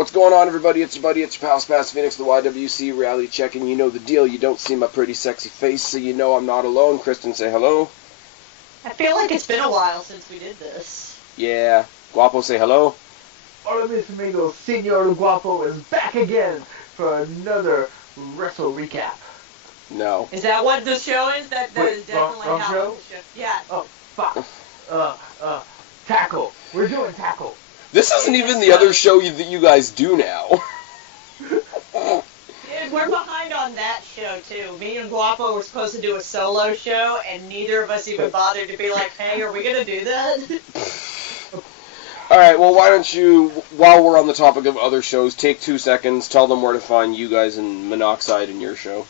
What's going on, everybody? It's your buddy, it's your pal Spaz Phoenix, the YWC Reality Checking. You know the deal. You don't see my pretty sexy face, so you know I'm not alone. Kristen, say hello. I feel like it's been a while since we did this. Yeah. Guapo, say hello. Hola, mis amigos. Senor Guapo is back again for another Wrestle Recap. No. Is that what the show is? That is definitely wrong how show? the show. Yeah. Oh, fuck. Tackle. We're doing tackle. This isn't even the other show that you guys do now. Dude, we're behind on that show, too. Me and Guapo were supposed to do a solo show, and neither of us even bothered to be like, hey, are we going to do that? Alright, well, why don't you, while we're on the topic of other shows, take 2 seconds, tell them where to find you guys in Monoxide in your show.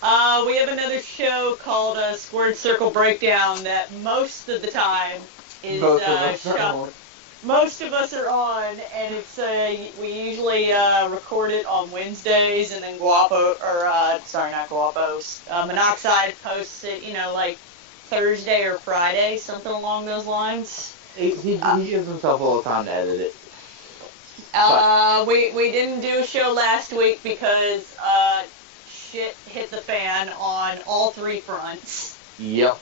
We have another show called Squared Circle Breakdown that most of the time is most of us are on, and it's we usually record it on Wednesdays, and then Monoxide posts it, like Thursday or Friday, something along those lines. He gives himself a little time to edit it. We didn't do a show last week because shit hit the fan on all three fronts. Yep.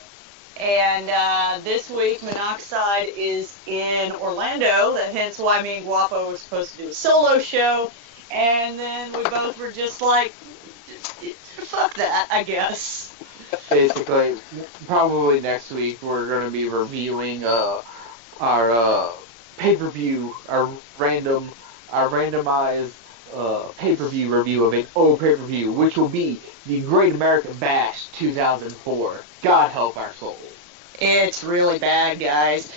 And this week, Monoxide is in Orlando, hence why me and Guapo were supposed to do a solo show, and then we both were just like, fuck that, I guess. Basically, probably next week we're going to be reviewing our pay-per-view, our randomized pay-per-view review of an old pay-per-view, which will be the Great American Bash 2004. God help our souls. It's really bad, guys.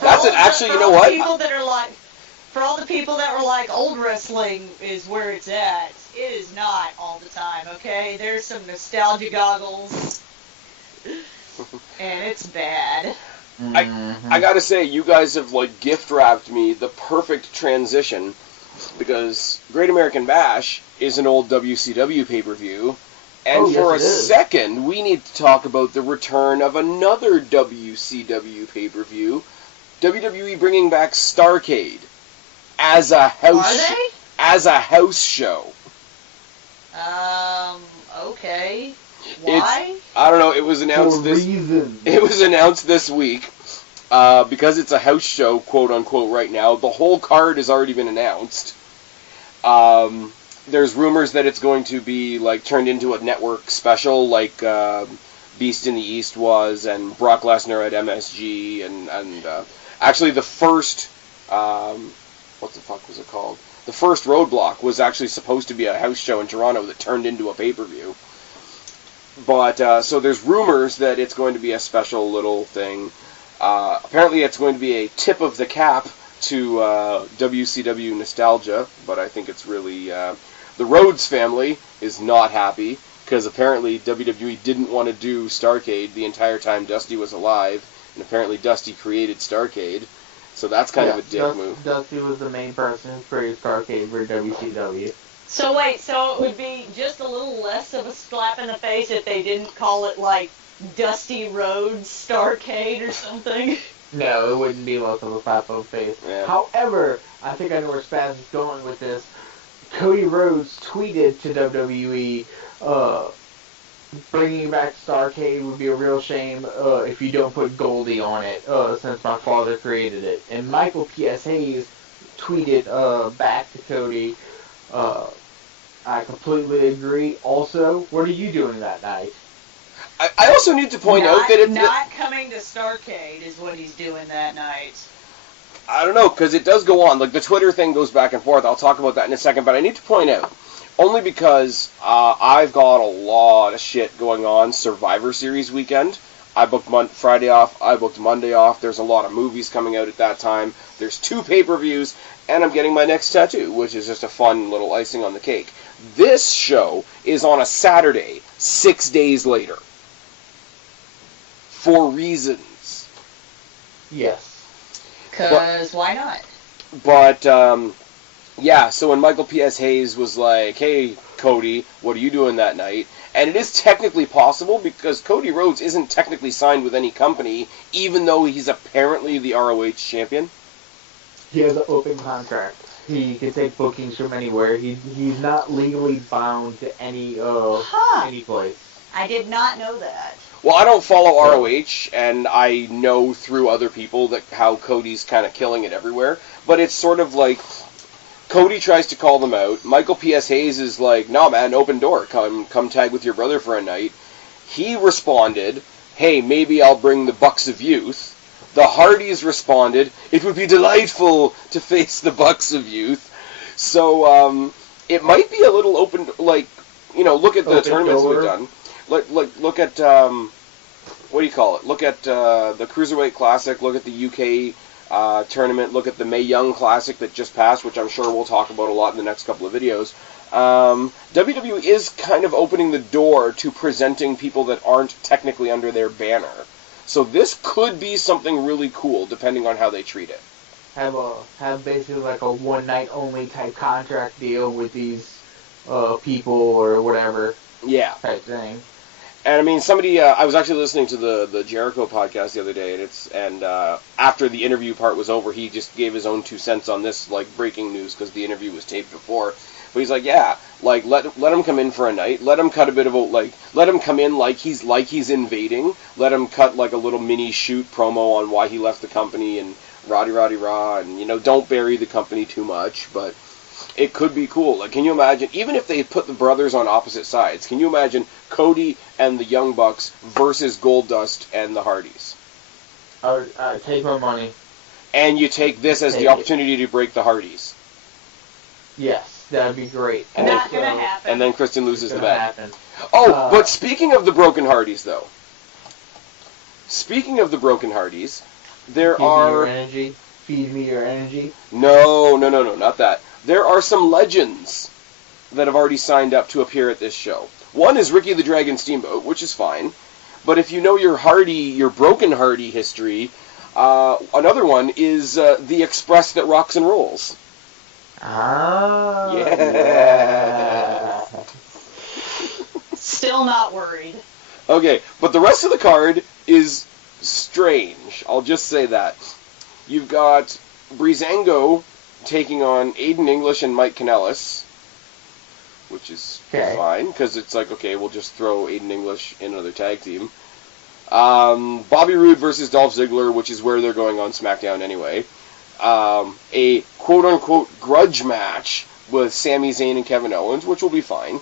That's it. Actually, you know what? For all the people that were like, old wrestling is where it's at, it is not all the time, okay? There's some nostalgia goggles, and it's bad. I gotta say, you guys have, gift-wrapped me the perfect transition, because Great American Bash is an old WCW pay-per-view, and for a second, we need to talk about the return of another WCW pay-per-view, WWE bringing back Starrcade as a house show. Okay. Why? I don't know. It was announced this week. Because it's a house show, quote unquote, right now. The whole card has already been announced. There's rumors that it's going to be turned into a network special, like Beast in the East was, and Brock Lesnar at MSG, and actually the first what the fuck was it called? The first Roadblock was actually supposed to be a house show in Toronto that turned into a pay-per-view. But so there's rumors that it's going to be a special little thing. Apparently it's going to be a tip of the cap to WCW nostalgia, but I think it's really... the Rhodes family is not happy, because apparently WWE didn't want to do Starrcade the entire time Dusty was alive, and apparently Dusty created Starrcade, so that's kind of a dick move. Dusty was the main person who created Starrcade for WCW. So wait, so it would be just a little less of a slap in the face if they didn't call it, Dusty Rhodes Starrcade or something? No, it wouldn't be less of a slap in the face. Yeah. However, I think I know where Spaz is going with this. Cody Rhodes tweeted to WWE, bringing back Starrcade would be a real shame if you don't put Goldie on it, since my father created it. And Michael P.S. Hayes tweeted back to Cody, I completely agree. Also, what are you doing that night? I also need to point out that it's... Not coming to Starrcade is what he's doing that night. I don't know, because it does go on. The Twitter thing goes back and forth. I'll talk about that in a second, but I need to point out, only because I've got a lot of shit going on Survivor Series weekend. I booked Friday off, I booked Monday off, there's a lot of movies coming out at that time, there's 2 pay-per-views, and I'm getting my next tattoo, which is just a fun little icing on the cake. This show is on a Saturday, 6 days later. For reasons. Yes. Because why not? But, yeah, so when Michael P.S. Hayes was like, hey, Cody, what are you doing that night? And it is technically possible because Cody Rhodes isn't technically signed with any company, even though he's apparently the ROH champion. He has an open contract. He can take bookings from anywhere. He's not legally bound to any place. I did not know that. Well, I don't follow ROH, and I know through other people that how Cody's kind of killing it everywhere. But it's sort of like Cody tries to call them out. Michael P.S. Hayes is like, "No, man, open door. Come tag with your brother for a night." He responded, "Hey, maybe I'll bring the Bucks of Youth." The Hardys responded, "It would be delightful to face the Bucks of Youth." So it might be a little open, like, look at the tournaments we've done. Look at what do you call it? Look at the Cruiserweight Classic. Look at the UK tournament. Look at the Mae Young Classic that just passed, which I'm sure we'll talk about a lot in the next couple of videos. WWE is kind of opening the door to presenting people that aren't technically under their banner. So this could be something really cool, depending on how they treat it. Have basically like a one night only type contract deal with these people or whatever. Yeah. Type thing. And I mean, somebody, I was actually listening to the Jericho podcast the other day, and after the interview part was over, he just gave his own 2 cents on this, like, breaking news, because the interview was taped before. But he's like, yeah, like, let him come in for a night, let him cut a bit of let him come in like he's invading, let him cut, like, a little mini shoot promo on why he left the company, and rah, and, don't bury the company too much, but it could be cool. Like, can you imagine, even if they put the brothers on opposite sides, can you imagine Cody and the Young Bucks versus Goldust and the Hardys? Take my money. And you take this as the opportunity to break the Hardys. Yes, that'd be great. And not gonna happen. And then Kristen loses the bet. Happen. Oh, but speaking of the Broken Hardys, though. Speaking of the Broken Hardys, there are... Feed me your energy. No, not that. There are some legends that have already signed up to appear at this show. One is Ricky the Dragon Steamboat, which is fine. But if you know your Broken Hardy history, another one is the Express that rocks and rolls. Ah. Yeah. Still not worried. Okay, but the rest of the card is strange. I'll just say that. You've got Breezango taking on Aiden English and Mike Kanellis, which is fine, because it's like, okay, we'll just throw Aiden English in another tag team. Bobby Roode versus Dolph Ziggler, which is where they're going on SmackDown anyway. A quote-unquote grudge match with Sami Zayn and Kevin Owens, which will be fine.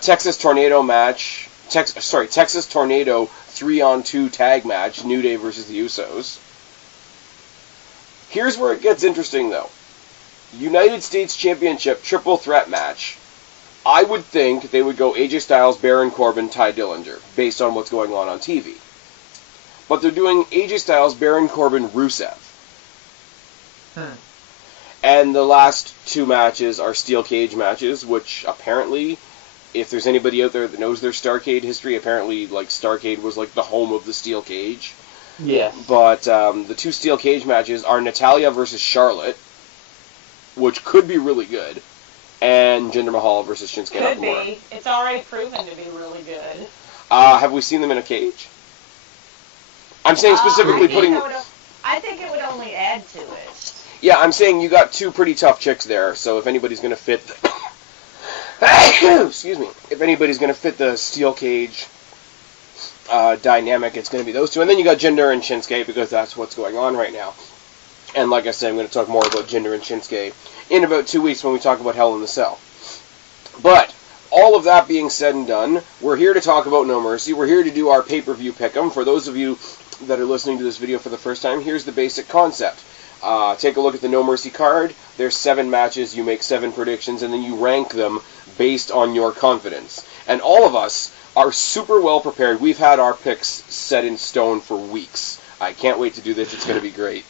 Texas Tornado 3-on-2 tag match, New Day versus the Usos. Here's where it gets interesting, though. United States Championship triple threat match. I would think they would go AJ Styles, Baron Corbin, Ty Dillinger, based on what's going on TV. But they're doing AJ Styles, Baron Corbin, Rusev. And the last 2 matches are steel cage matches, which apparently, if there's anybody out there that knows their Starrcade history, apparently, like, Starrcade was, like, the home of the steel cage. Yeah. But the 2 steel cage matches are Natalya versus Charlotte, which could be really good, and Jinder Mahal versus Shinsuke Nakamura. Could be. It's already proven to be really good. Have we seen them in a cage? I'm saying specifically I think it would only add to it. Yeah, I'm saying you got 2 pretty tough chicks there, so if anybody's going to fit... Excuse me. If anybody's going to fit the steel cage... dynamic, it's going to be those 2. And then you got Jinder and Shinsuke, because that's what's going on right now. And like I said, I'm going to talk more about Jinder and Shinsuke in about 2 weeks when we talk about Hell in the Cell. But, all of that being said and done, we're here to talk about No Mercy. We're here to do our pay-per-view pick-em. For those of you that are listening to this video for the first time, here's the basic concept. Take a look at the No Mercy card. There's 7 matches, you make 7 predictions, and then you rank them based on your confidence. And all of us are super well prepared. We've had our picks set in stone for weeks. I can't wait to do this. It's going to be great.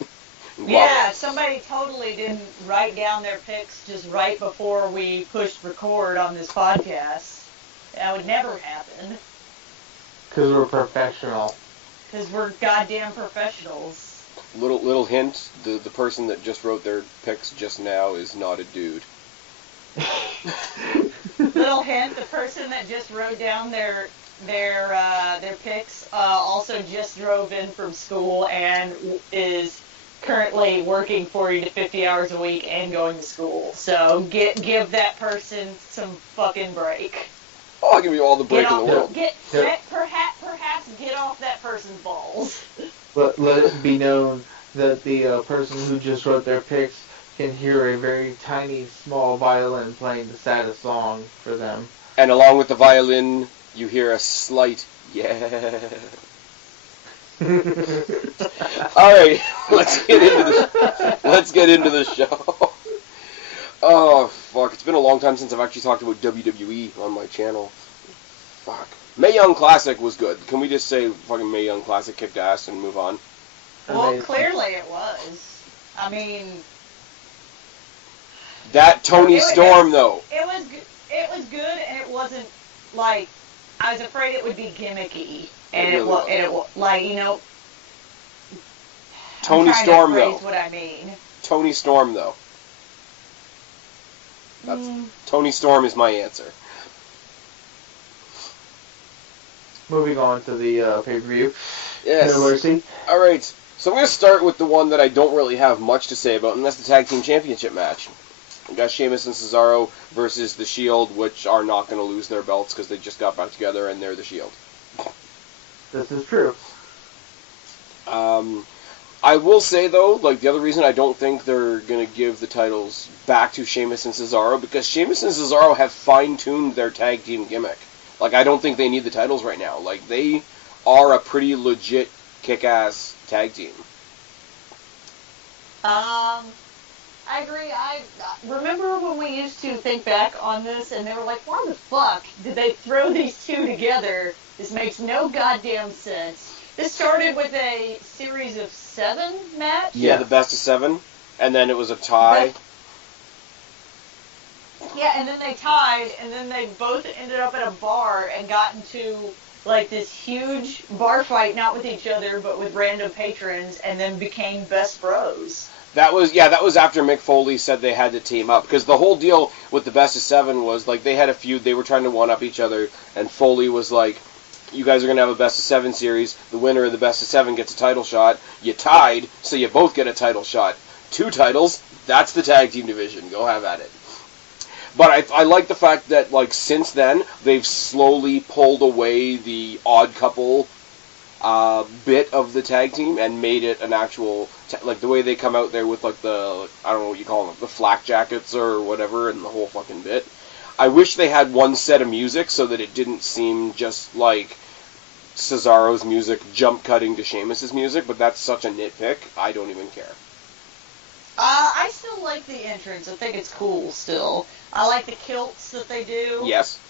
Yeah, somebody totally didn't write down their picks just right before we pushed record on this podcast. That would never happen. Because we're professional. Because we're goddamn professionals. Little hint, the person that just wrote their picks just now is not a dude. Little hint, the person that just wrote down their picks also just drove in from school and is currently working 40 to 50 hours a week and going to school. So give that person some fucking break. Oh, I'll give you all the break in the world. Perhaps get off that person's balls. Let it be known that the person who just wrote their picks can hear a very tiny, small violin playing the saddest song for them. And along with the violin, you hear a slight yeah. All right, let's get into the show. Oh fuck! It's been a long time since I've actually talked about WWE on my channel. Fuck. Mae Young Classic was good. Can we just say fucking Mae Young Classic kicked ass and move on? Well, clearly it was. I mean, that Tony Storm though. It was good, and it wasn't like I was afraid it would be gimmicky, and it was like, you know. Tony Storm though. What I mean. Tony Storm though. Tony Storm is my answer. Moving on to the pay-per-view. Yes. No Mercy. All right. So I'm going to start with the one that I don't really have much to say about, and that's the Tag Team Championship match. We got Sheamus and Cesaro versus The Shield, which are not going to lose their belts because they just got back together and they're The Shield. This is true. I will say, though, like, the other reason I don't think they're going to give the titles back to Sheamus and Cesaro, because Sheamus and Cesaro have fine-tuned their tag team gimmick. Like, I don't think they need the titles right now. Like, they are a pretty legit kick-ass tag team. I agree. I remember when we used to think back on this, and they were like, why the fuck did they throw these two together? This makes no goddamn sense. This started with a series of 7 match? Yeah, the best of 7, and then it was a tie. Yeah, and then they tied, and then they both ended up at a bar and got into, like, this huge bar fight, not with each other, but with random patrons, and then became best bros. That was after Mick Foley said they had to team up, because the whole deal with the best of 7 was, like, they had a feud, they were trying to one-up each other, and Foley was like, you guys are going to have a best of 7 series, the winner of the best of 7 gets a title shot, you tied, so you both get a title shot. 2 titles, that's the tag team division, go have at it. But I like the fact that, like, since then, they've slowly pulled away the odd couple bit of the tag team and made it an actual, like, the way they come out there with, like, the, I don't know what you call them, the flak jackets or whatever, and the whole fucking bit. I wish they had one set of music so that it didn't seem just like Cesaro's music jump cutting to Sheamus's music, but that's such a nitpick, I don't even care. I still like the entrance. I think it's cool still. I like the kilts that they do. Yes.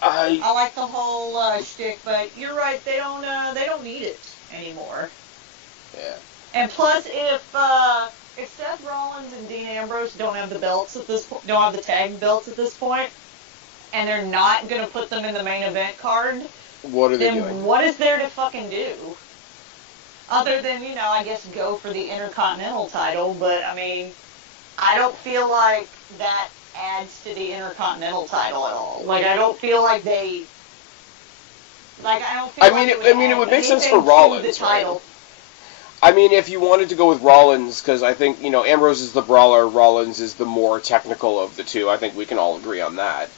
I like the whole shtick, but you're right. They don't need it anymore. Yeah. And plus, if Seth Rollins and Dean Ambrose don't have the belts at this point, don't have the tag belts at this point, and they're not gonna put them in the main event card, what are they doing? Then what is there to fucking do? Other than, you know, I guess go for the Intercontinental title, but, I mean, I don't feel like that adds to the Intercontinental title at all. Like, I don't feel like they... Like, I don't feel it would make sense for Rollins, right? I mean, if you wanted to go with Rollins, because I think, you know, Ambrose is the brawler, Rollins is the more technical of the two. I think we can all agree on that.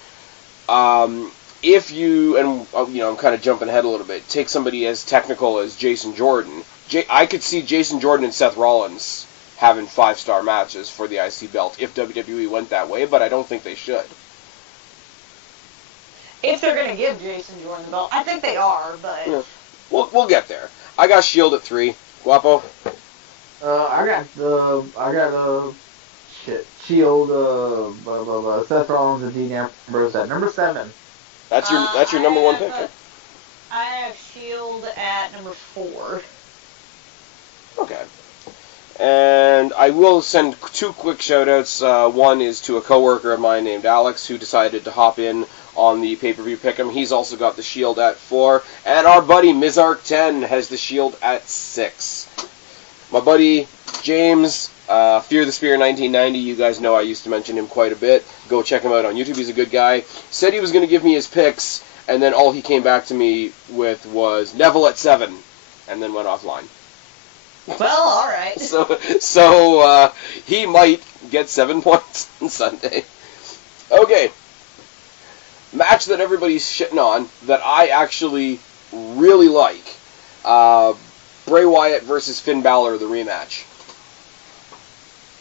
If you, and, you know, I'm kind of jumping ahead a little bit, take somebody as technical as Jason Jordan... I could see Jason Jordan and Seth Rollins having 5-star matches for the IC belt if WWE went that way, but I don't think they should. If they're going to give Jason Jordan the belt, I think they are, but... Yeah. We'll get there. I got Shield at 3. Guapo? Shield, Seth Rollins and Dean Ambrose at number 7. That's your number 1 pick. I have Shield at number 4. Okay. And I will send 2 quick shout-outs. One is to a coworker of mine named Alex, who decided to hop in on the pay-per-view pick 'em. He's also got the Shield at 4. And our buddy Mizark10 has the Shield at 6. My buddy James, Fear the Spear 1990, you guys know I used to mention him quite a bit. Go check him out on YouTube, he's a good guy. Said he was going to give me his picks, and then all he came back to me with was Neville at 7, and then went offline. Well, all right. So he might get 7 points on Sunday. Okay. Match that everybody's shitting on that I actually really like. Bray Wyatt versus Finn Balor, the rematch.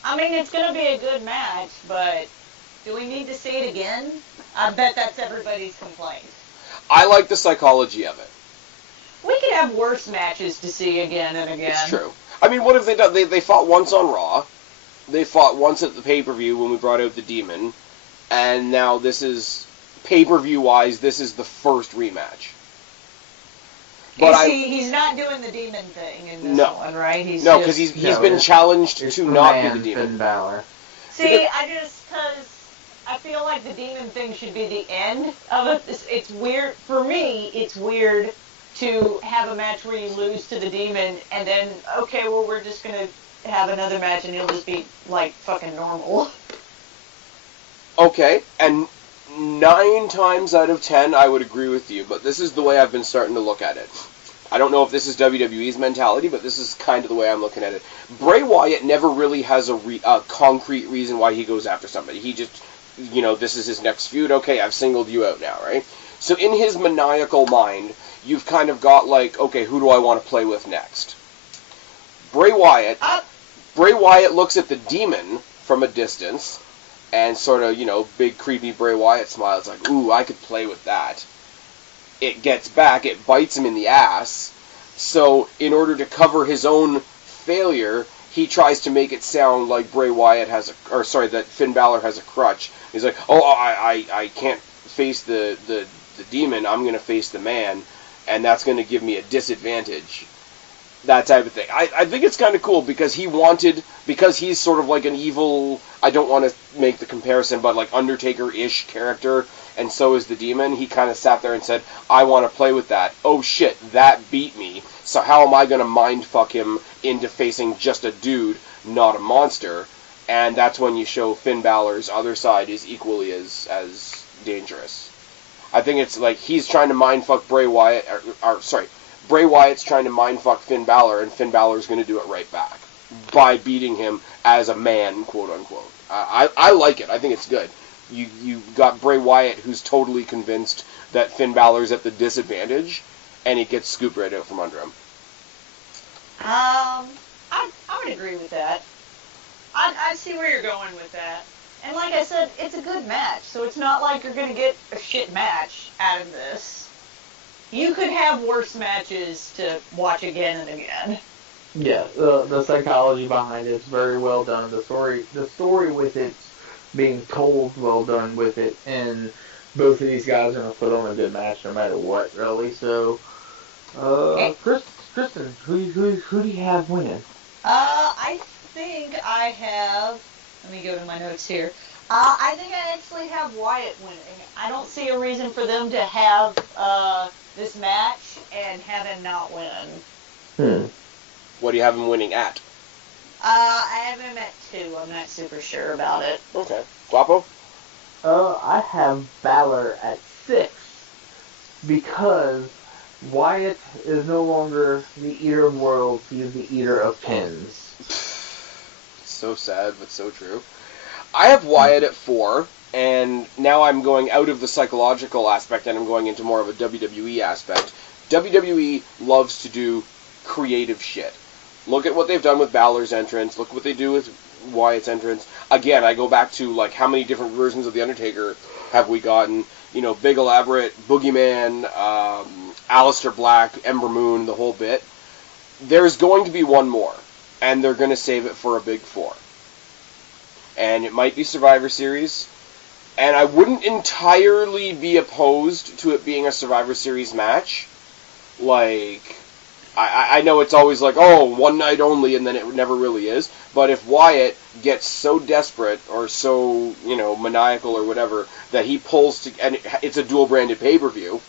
I mean, it's going to be a good match, but do we need to see it again? I bet that's everybody's complaint. I like the psychology of it. We could have worse matches to see again and again. It's true. I mean, what have they done? They fought once on Raw. They fought once at the pay-per-view when we brought out the Demon. And now this is, pay-per-view-wise, this is the first rematch. But he's not doing the Demon thing in this one, right? No, because he's been challenged to not be the Demon. Finn Balor. See, because I feel like the Demon thing should be the end of it. It's weird, for me, it's weird to have a match where you lose to the Demon, and then, okay, well, we're just going to have another match, and it'll just be, like, fucking normal. Okay, and 9 times out of 10, I would agree with you, but this is the way I've been starting to look at it. I don't know if this is WWE's mentality, but this is kind of the way I'm looking at it. Bray Wyatt never really has a concrete reason why he goes after somebody. He just, this is his next feud. Okay, I've singled you out now, right? So in his maniacal mind, you've kind of got like, okay, who do I want to play with next? Bray Wyatt looks at the Demon from a distance, and sort of, big creepy Bray Wyatt smiles like, ooh, I could play with that. It gets back, it bites him in the ass, so in order to cover his own failure, he tries to make it sound like Bray Wyatt that Finn Balor has a crutch. He's like, oh, I can't face the Demon, I'm going to face the man, and that's going to give me a disadvantage. That type of thing. I think it's kind of cool because he's sort of like an evil, I don't want to make the comparison, but like Undertaker-ish character, and so is the Demon. He kind of sat there and said, I want to play with that. Oh shit, that beat me. So how am I going to mindfuck him into facing just a dude, not a monster? And that's when you show Finn Balor's other side is equally as dangerous. I think it's like he's trying to mindfuck Bray Wyatt, Bray Wyatt's trying to mindfuck Finn Balor, and Finn Balor's going to do it right back by beating him as a man, quote unquote. I like it. I think it's good. You got Bray Wyatt who's totally convinced that Finn Balor's at the disadvantage, and he gets scooped right out from under him. I would agree with that. I see where you're going with that. And like I said, it's a good match, so it's not like you're going to get a shit match out of this. You could have worse matches to watch again and again. Yeah, the psychology behind it's very well done. The story with it being told well done with it, and both of these guys are gonna put on a good match no matter what, really. So, Kristen, who do you have winning? I think I have. Let me go to my notes here. I think I actually have Wyatt winning. I don't see a reason for them to have this match and have him not win. What do you have him winning at? I have him at 2. I'm not super sure about it. Okay. Guapo? I have Balor at 6 because Wyatt is no longer the eater of worlds, he is the eater of pins. So sad, but so true. I have Wyatt at 4, and now I'm going out of the psychological aspect and I'm going into more of a WWE aspect. WWE loves to do creative shit. Look at what they've done with Balor's entrance. Look what they do with Wyatt's entrance. Again, I go back to, like, how many different versions of The Undertaker have we gotten? Big elaborate, Boogeyman, Aleister Black, Ember Moon, the whole bit. There's going to be one more, and they're going to save it for a Big 4. And it might be Survivor Series. And I wouldn't entirely be opposed to it being a Survivor Series match. Like, I know it's always like, oh, one night only, and then it never really is. But if Wyatt gets so desperate or so, maniacal or whatever, that he pulls, and it's a dual-branded pay-per-view,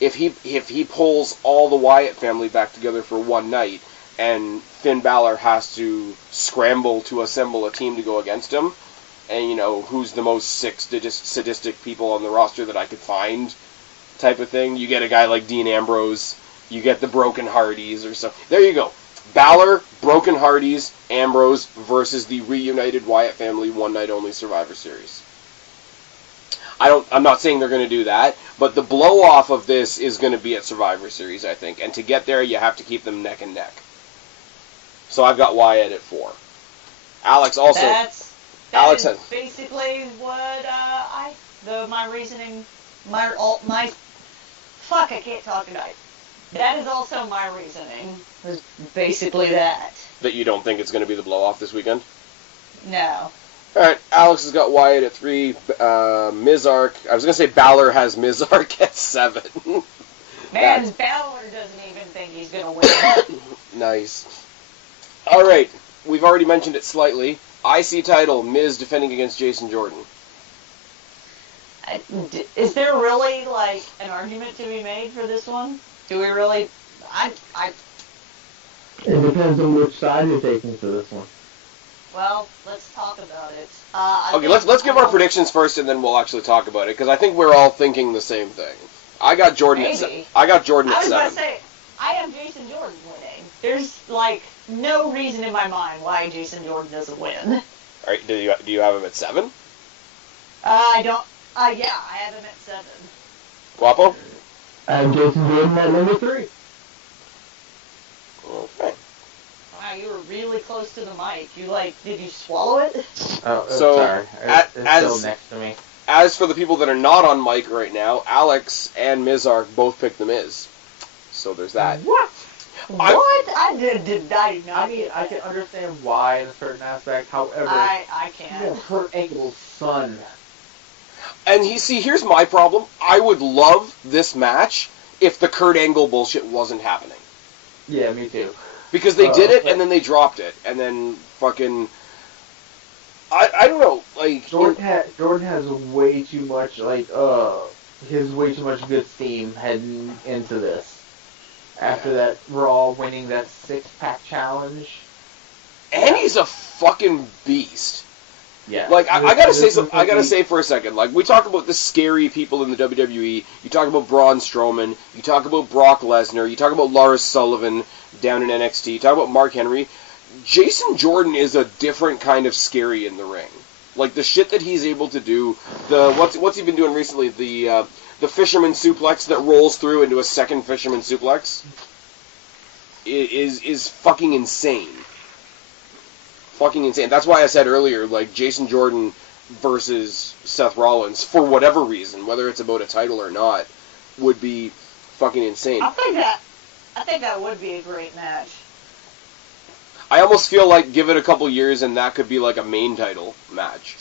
if he pulls all the Wyatt family back together for one night, and Finn Balor has to scramble to assemble a team to go against him, and, who's the most sick, sadistic people on the roster that I could find, type of thing. You get a guy like Dean Ambrose, you get the Broken Hardys or so. There you go. Balor, Broken Hardys, Ambrose versus the reunited Wyatt family one night only Survivor Series. I'm not saying they're going to do that, but the blow off of this is going to be at Survivor Series, I think. And to get there, you have to keep them neck and neck. So I've got Wyatt at 4. Alex also. That's Alex basically what my reasoning, my fuck, I can't talk tonight. That is also my reasoning. Was basically that. That you don't think it's going to be the blow off this weekend? No. Alright, Alex has got Wyatt at 3, Mizark. I was going to say Balor has Mizark at 7. Man, Balor doesn't even think he's going to win. Nice. Alright, we've already mentioned it slightly. IC title, Miz defending against Jason Jordan. Is there really, like, an argument to be made for this one? Do we really... It depends on which side you're taking for this one. Well, let's talk about it. Okay, let's give our predictions first, and then we'll actually talk about it, because I think we're all thinking the same thing. I got Jordan at 7. I was about to say, I have Jason Jordan winning. There's, like, no reason in my mind why Jason Jordan doesn't win. All right, do you have him at 7? I don't... yeah, I have him at 7. Guapo? I have Jason Jordan at number 3. Okay. Wow, you were really close to the mic. Did you swallow it? Oh, So, sorry. It's still next to me. As for the people that are not on mic right now, Alex and Mizark both picked the Miz. So there's that. What? I did not. I mean, I can understand why in a certain aspect. However, I can't. Kurt Angle's son. And here's my problem. I would love this match if the Kurt Angle bullshit wasn't happening. Yeah, me too. Because they did it, and then they dropped it, and then fucking... I don't know, like... Jordan has way too much, like, he has way too much good steam heading into this. After that Raw winning that 6-pack challenge. And he's a fucking beast. Yeah. Like, I gotta say something. I gotta say for a second. Like, we talk about the scary people in the WWE. You talk about Braun Strowman. You talk about Brock Lesnar. You talk about Lars Sullivan down in NXT. You talk about Mark Henry. Jason Jordan is a different kind of scary in the ring. Like, the shit that he's able to do. What's he been doing recently? The fisherman suplex that rolls through into a second fisherman suplex is fucking insane. Fucking insane. That's why I said earlier, like, Jason Jordan versus Seth Rollins, for whatever reason, whether it's about a title or not, would be fucking insane. I think that would be a great match. I almost feel like give it a couple years and that could be like a main title match.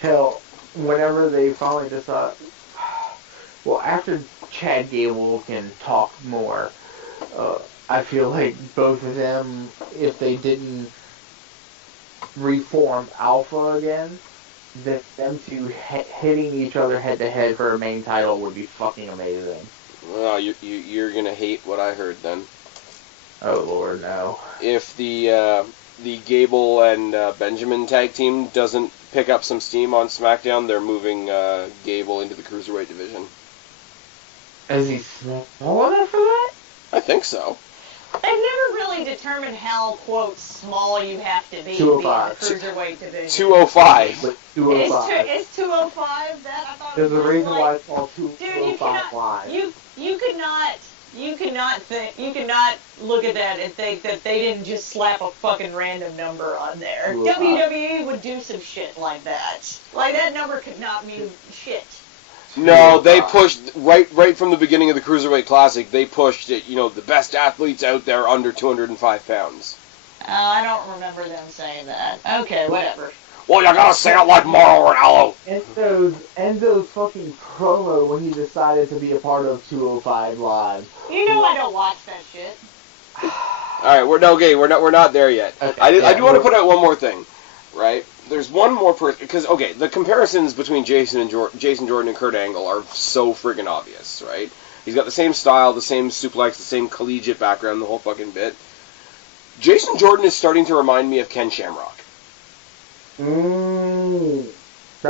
Hell, whenever they finally decide... Well, after Chad Gable can talk more, I feel like both of them, if they didn't reform Alpha again, that them two hitting each other head-to-head for a main title would be fucking amazing. Well, you're gonna hate what I heard then. Oh Lord, no. If the Gable and Benjamin tag team doesn't pick up some steam on SmackDown, they're moving Gable into the Cruiserweight division. Is he small enough for that? I think so. They've never really determined how, quote, small you have to be 205. to be in the Cruiserweight division. 205. But 205. Is 205 that? I thought There's it was a reason like, why it's called 205 Live. You could not look at that and think that they didn't just slap a fucking random number on there. WWE would do some shit like that. Like, that number could not mean shit. No, they pushed right from the beginning of the Cruiserweight Classic. They pushed it. You know, the best athletes out there under 205 pounds. I don't remember them saying that. Okay, whatever. Well, you gotta say it like Mauro Ranallo. Enzo's fucking promo when he decided to be a part of 205 Live. You know I don't watch that shit. All right, we're not there yet. Okay, I do want to put out one more thing, right? There's one more person because the comparisons between Jason Jordan and Kurt Angle are so friggin' obvious, right? He's got the same style, the same suplex, the same collegiate background, the whole fucking bit. Jason Jordan is starting to remind me of Ken Shamrock. I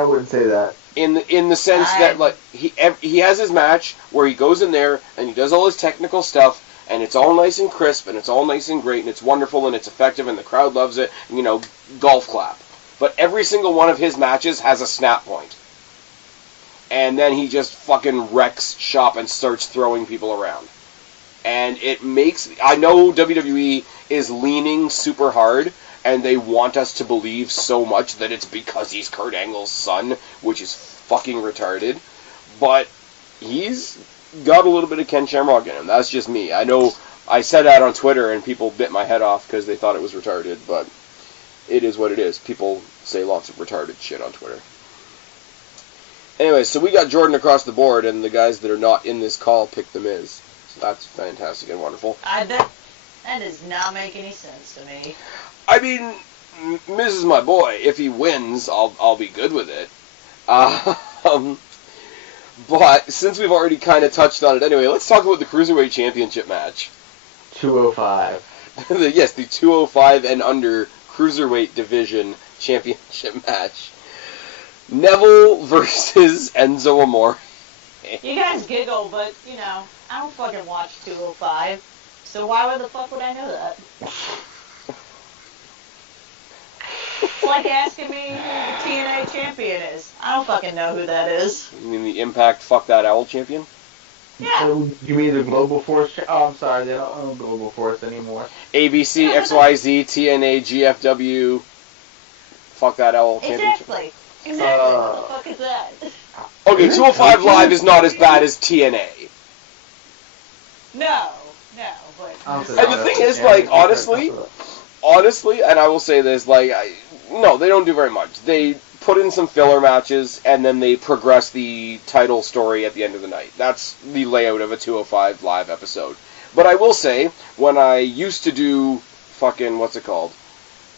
wouldn't say that. In the sense that like he has his match where he goes in there and he does all his technical stuff, and it's all nice and crisp, and it's all nice and great, and it's wonderful, and it's effective, and the crowd loves it, golf clap. But every single one of his matches has a snap point. And then he just fucking wrecks shop and starts throwing people around. And it makes... I know WWE is leaning super hard, and they want us to believe so much that it's because he's Kurt Angle's son, which is fucking retarded. But he's got a little bit of Ken Shamrock in him. That's just me. I know I said that on Twitter, and people bit my head off because they thought it was retarded, but it is what it is. People say lots of retarded shit on Twitter. Anyway, so we got Jordan across the board, and the guys that are not in this call picked The Miz. So that's fantastic and wonderful. That does not make any sense to me. I mean, Miz is my boy. If he wins, I'll be good with it. But since we've already kind of touched on it anyway, let's talk about the Cruiserweight Championship match. 205. Yes, the 205 and under Cruiserweight Division Championship match. Neville versus Enzo Amore. You guys giggle, but, I don't fucking watch 205, so why the fuck would I know that? It's like asking me who the TNA champion is. I don't fucking know who that is. You mean the Impact Fuck That Owl champion? Yeah. Oh, you mean the Global Force? Oh, I'm sorry, they don't own Global Force anymore. ABC, XYZ, TNA, GFW, Fuck That Owl championship. Exactly. What the fuck is that? Okay, 205 Live is not as bad as TNA. No, but... And the thing is, honestly, and I will say this, no, they don't do very much. They put in some filler matches, and then they progress the title story at the end of the night. That's the layout of a 205 Live episode. But I will say, when I used to do fucking, when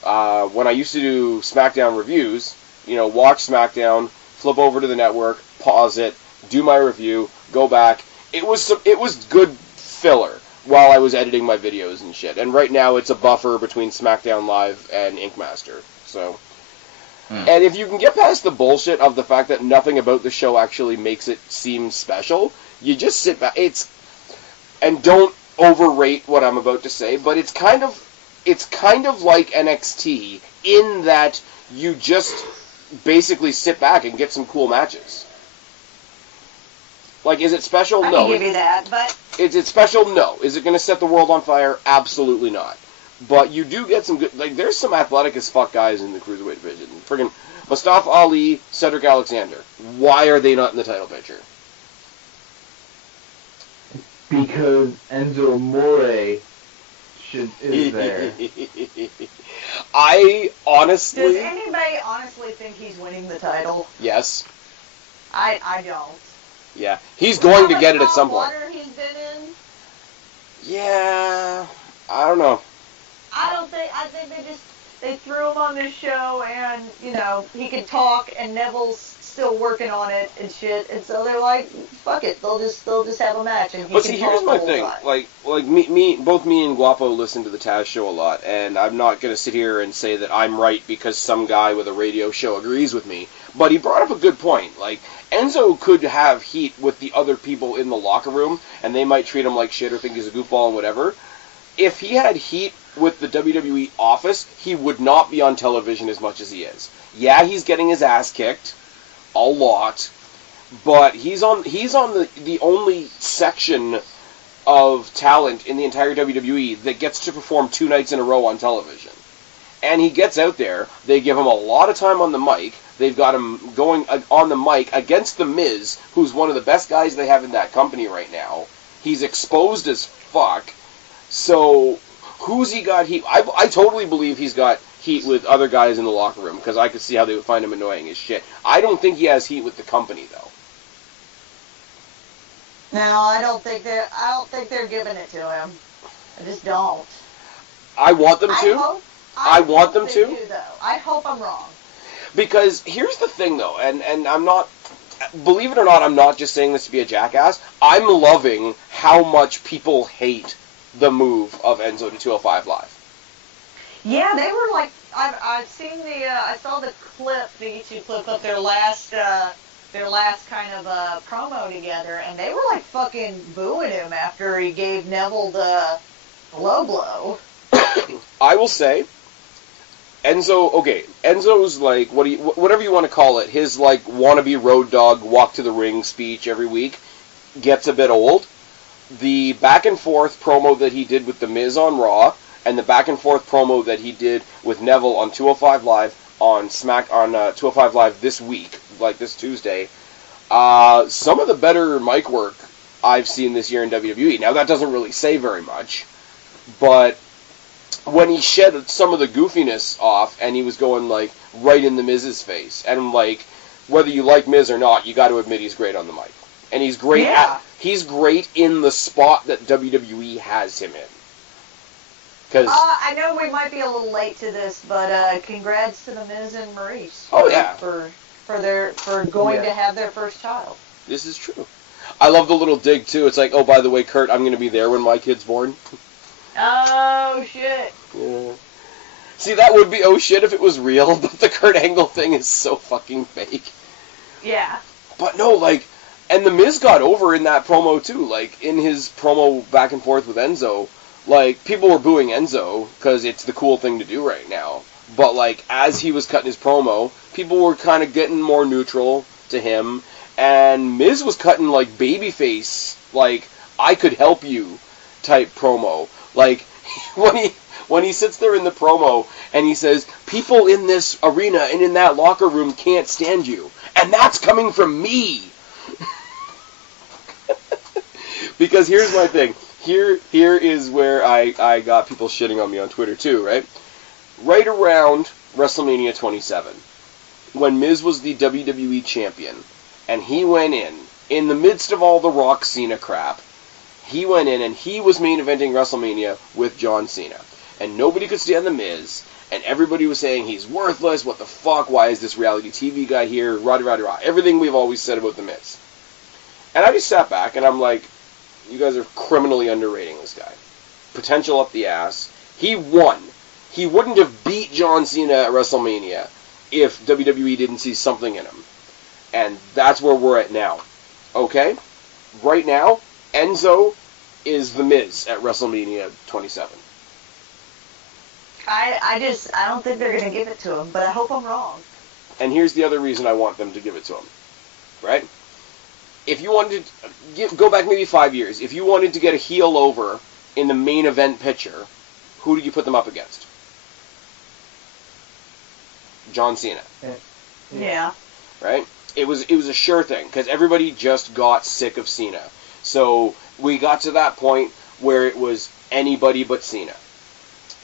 I used to do SmackDown reviews, watch SmackDown, flip over to the network, pause it, do my review, go back. It was good filler while I was editing my videos and shit. And right now it's a buffer between SmackDown Live and Ink Master. So, And if you can get past the bullshit of the fact that nothing about the show actually makes it seem special, you just sit back. And don't overrate what I'm about to say, but it's kind of like NXT in that you just basically sit back and get some cool matches. Is it special? No. I can give you that, but... Is it special? No. Is it going to set the world on fire? Absolutely not. But you do get some good... there's some athletic as fuck guys in the Cruiserweight division. Friggin' Mustafa Ali, Cedric Alexander. Why are they not in the title picture? Because Enzo Amore is there. I honestly... Does anybody honestly think he's winning the title? Yes. I don't. Yeah. He's going to get it at some point. Water he's been in? Yeah. I don't know. I think they threw him on this show and, he could talk and Neville's still working on it and shit, and so they're like, fuck it, they'll just have a match and he but can see, talk here's my the thing. whole time. Both me and Guapo listen to the Taz show a lot, and I'm not going to sit here and say that I'm right because some guy with a radio show agrees with me, but he brought up a good point. Enzo could have heat with the other people in the locker room, and they might treat him like shit or think he's a goofball and whatever. If he had heat with the WWE office, he would not be on television as much as he is. Yeah, he's getting his ass kicked a lot, but he's on the only section of talent in the entire WWE that gets to perform 2 nights in a row on television. And he gets out there, they give him a lot of time on the mic, they've got him going on the mic against The Miz, who's one of the best guys they have in that company right now. He's exposed as fuck, so who's he got heat? I totally believe he's got heat with other guys in the locker room, because I could see how they would find him annoying as shit. I don't think he has heat with the company, though. No, I don't think they're giving it to him. I just don't. I want them to. I want them to. Do, though. I hope I'm wrong. Because here's the thing, though, and I'm not... Believe it or not, I'm not just saying this to be a jackass. I'm loving how much people hate the move of Enzo to 205 Live. Yeah, they were like... I've seen I saw the clip, the YouTube clip of their last their last kind of promo together, and they were like fucking booing him after he gave Neville the low blow. I will say, Enzo's like, whatever you want to call it, his like wannabe road dog walk to the ring speech every week gets a bit old. The back and forth promo that he did with The Miz on Raw, and the back and forth promo that he did with Neville on 205 Live on 205 Live this week, like this Tuesday, some of the better mic work I've seen this year in WWE. Now that doesn't really say very much, but when he shed some of the goofiness off and he was going like right in the Miz's face, and like whether you like Miz or not, you got to admit he's great on the mic, and he's great. Yeah. He's great in the spot that WWE has him in. Cause I know we might be a little late to this, but congrats to the Miz and Maurice. Oh yeah. For going to have their first child. This is true. I love the little dig too. It's like, oh, by the way, Kurt, I'm going to be there when my kid's born. Oh shit. Yeah. See, that would be oh shit if it was real, but the Kurt Angle thing is so fucking fake. Yeah. But no, like, and the Miz got over in that promo too. Like in his promo back and forth with Enzo, like people were booing Enzo because it's the cool thing to do right now. But like as he was cutting his promo, people were kind of getting more neutral to him, and Miz was cutting like babyface, like I could help you type promo. Like when he sits there in the promo and he says, people in this arena and in that locker room can't stand you, and that's coming from me. Because here's my thing. Here is where I got people shitting on me on Twitter too, right? Right around WrestleMania 27, when Miz was the WWE champion, and he went in the midst of all the Rock Cena crap, he went in and he was main eventing WrestleMania with John Cena. And nobody could stand the Miz, and everybody was saying he's worthless, what the fuck, why is this reality TV guy here, rah-de-rah-de-rah, everything we've always said about the Miz. And I just sat back and I'm like, you guys are criminally underrating this guy. Potential up the ass. He won. He wouldn't have beat John Cena at WrestleMania if WWE didn't see something in him. And that's where we're at now. Okay? Right now, Enzo is the Miz at WrestleMania 27. I don't think they're going to give it to him, but I hope I'm wrong. And here's the other reason I want them to give it to him. Right? If you wanted to go back maybe 5 years, if you wanted to get a heel over in the main event picture, who did you put them up against? John Cena. Yeah. Right? It was a sure thing, because everybody just got sick of Cena. So we got to that point where it was anybody but Cena.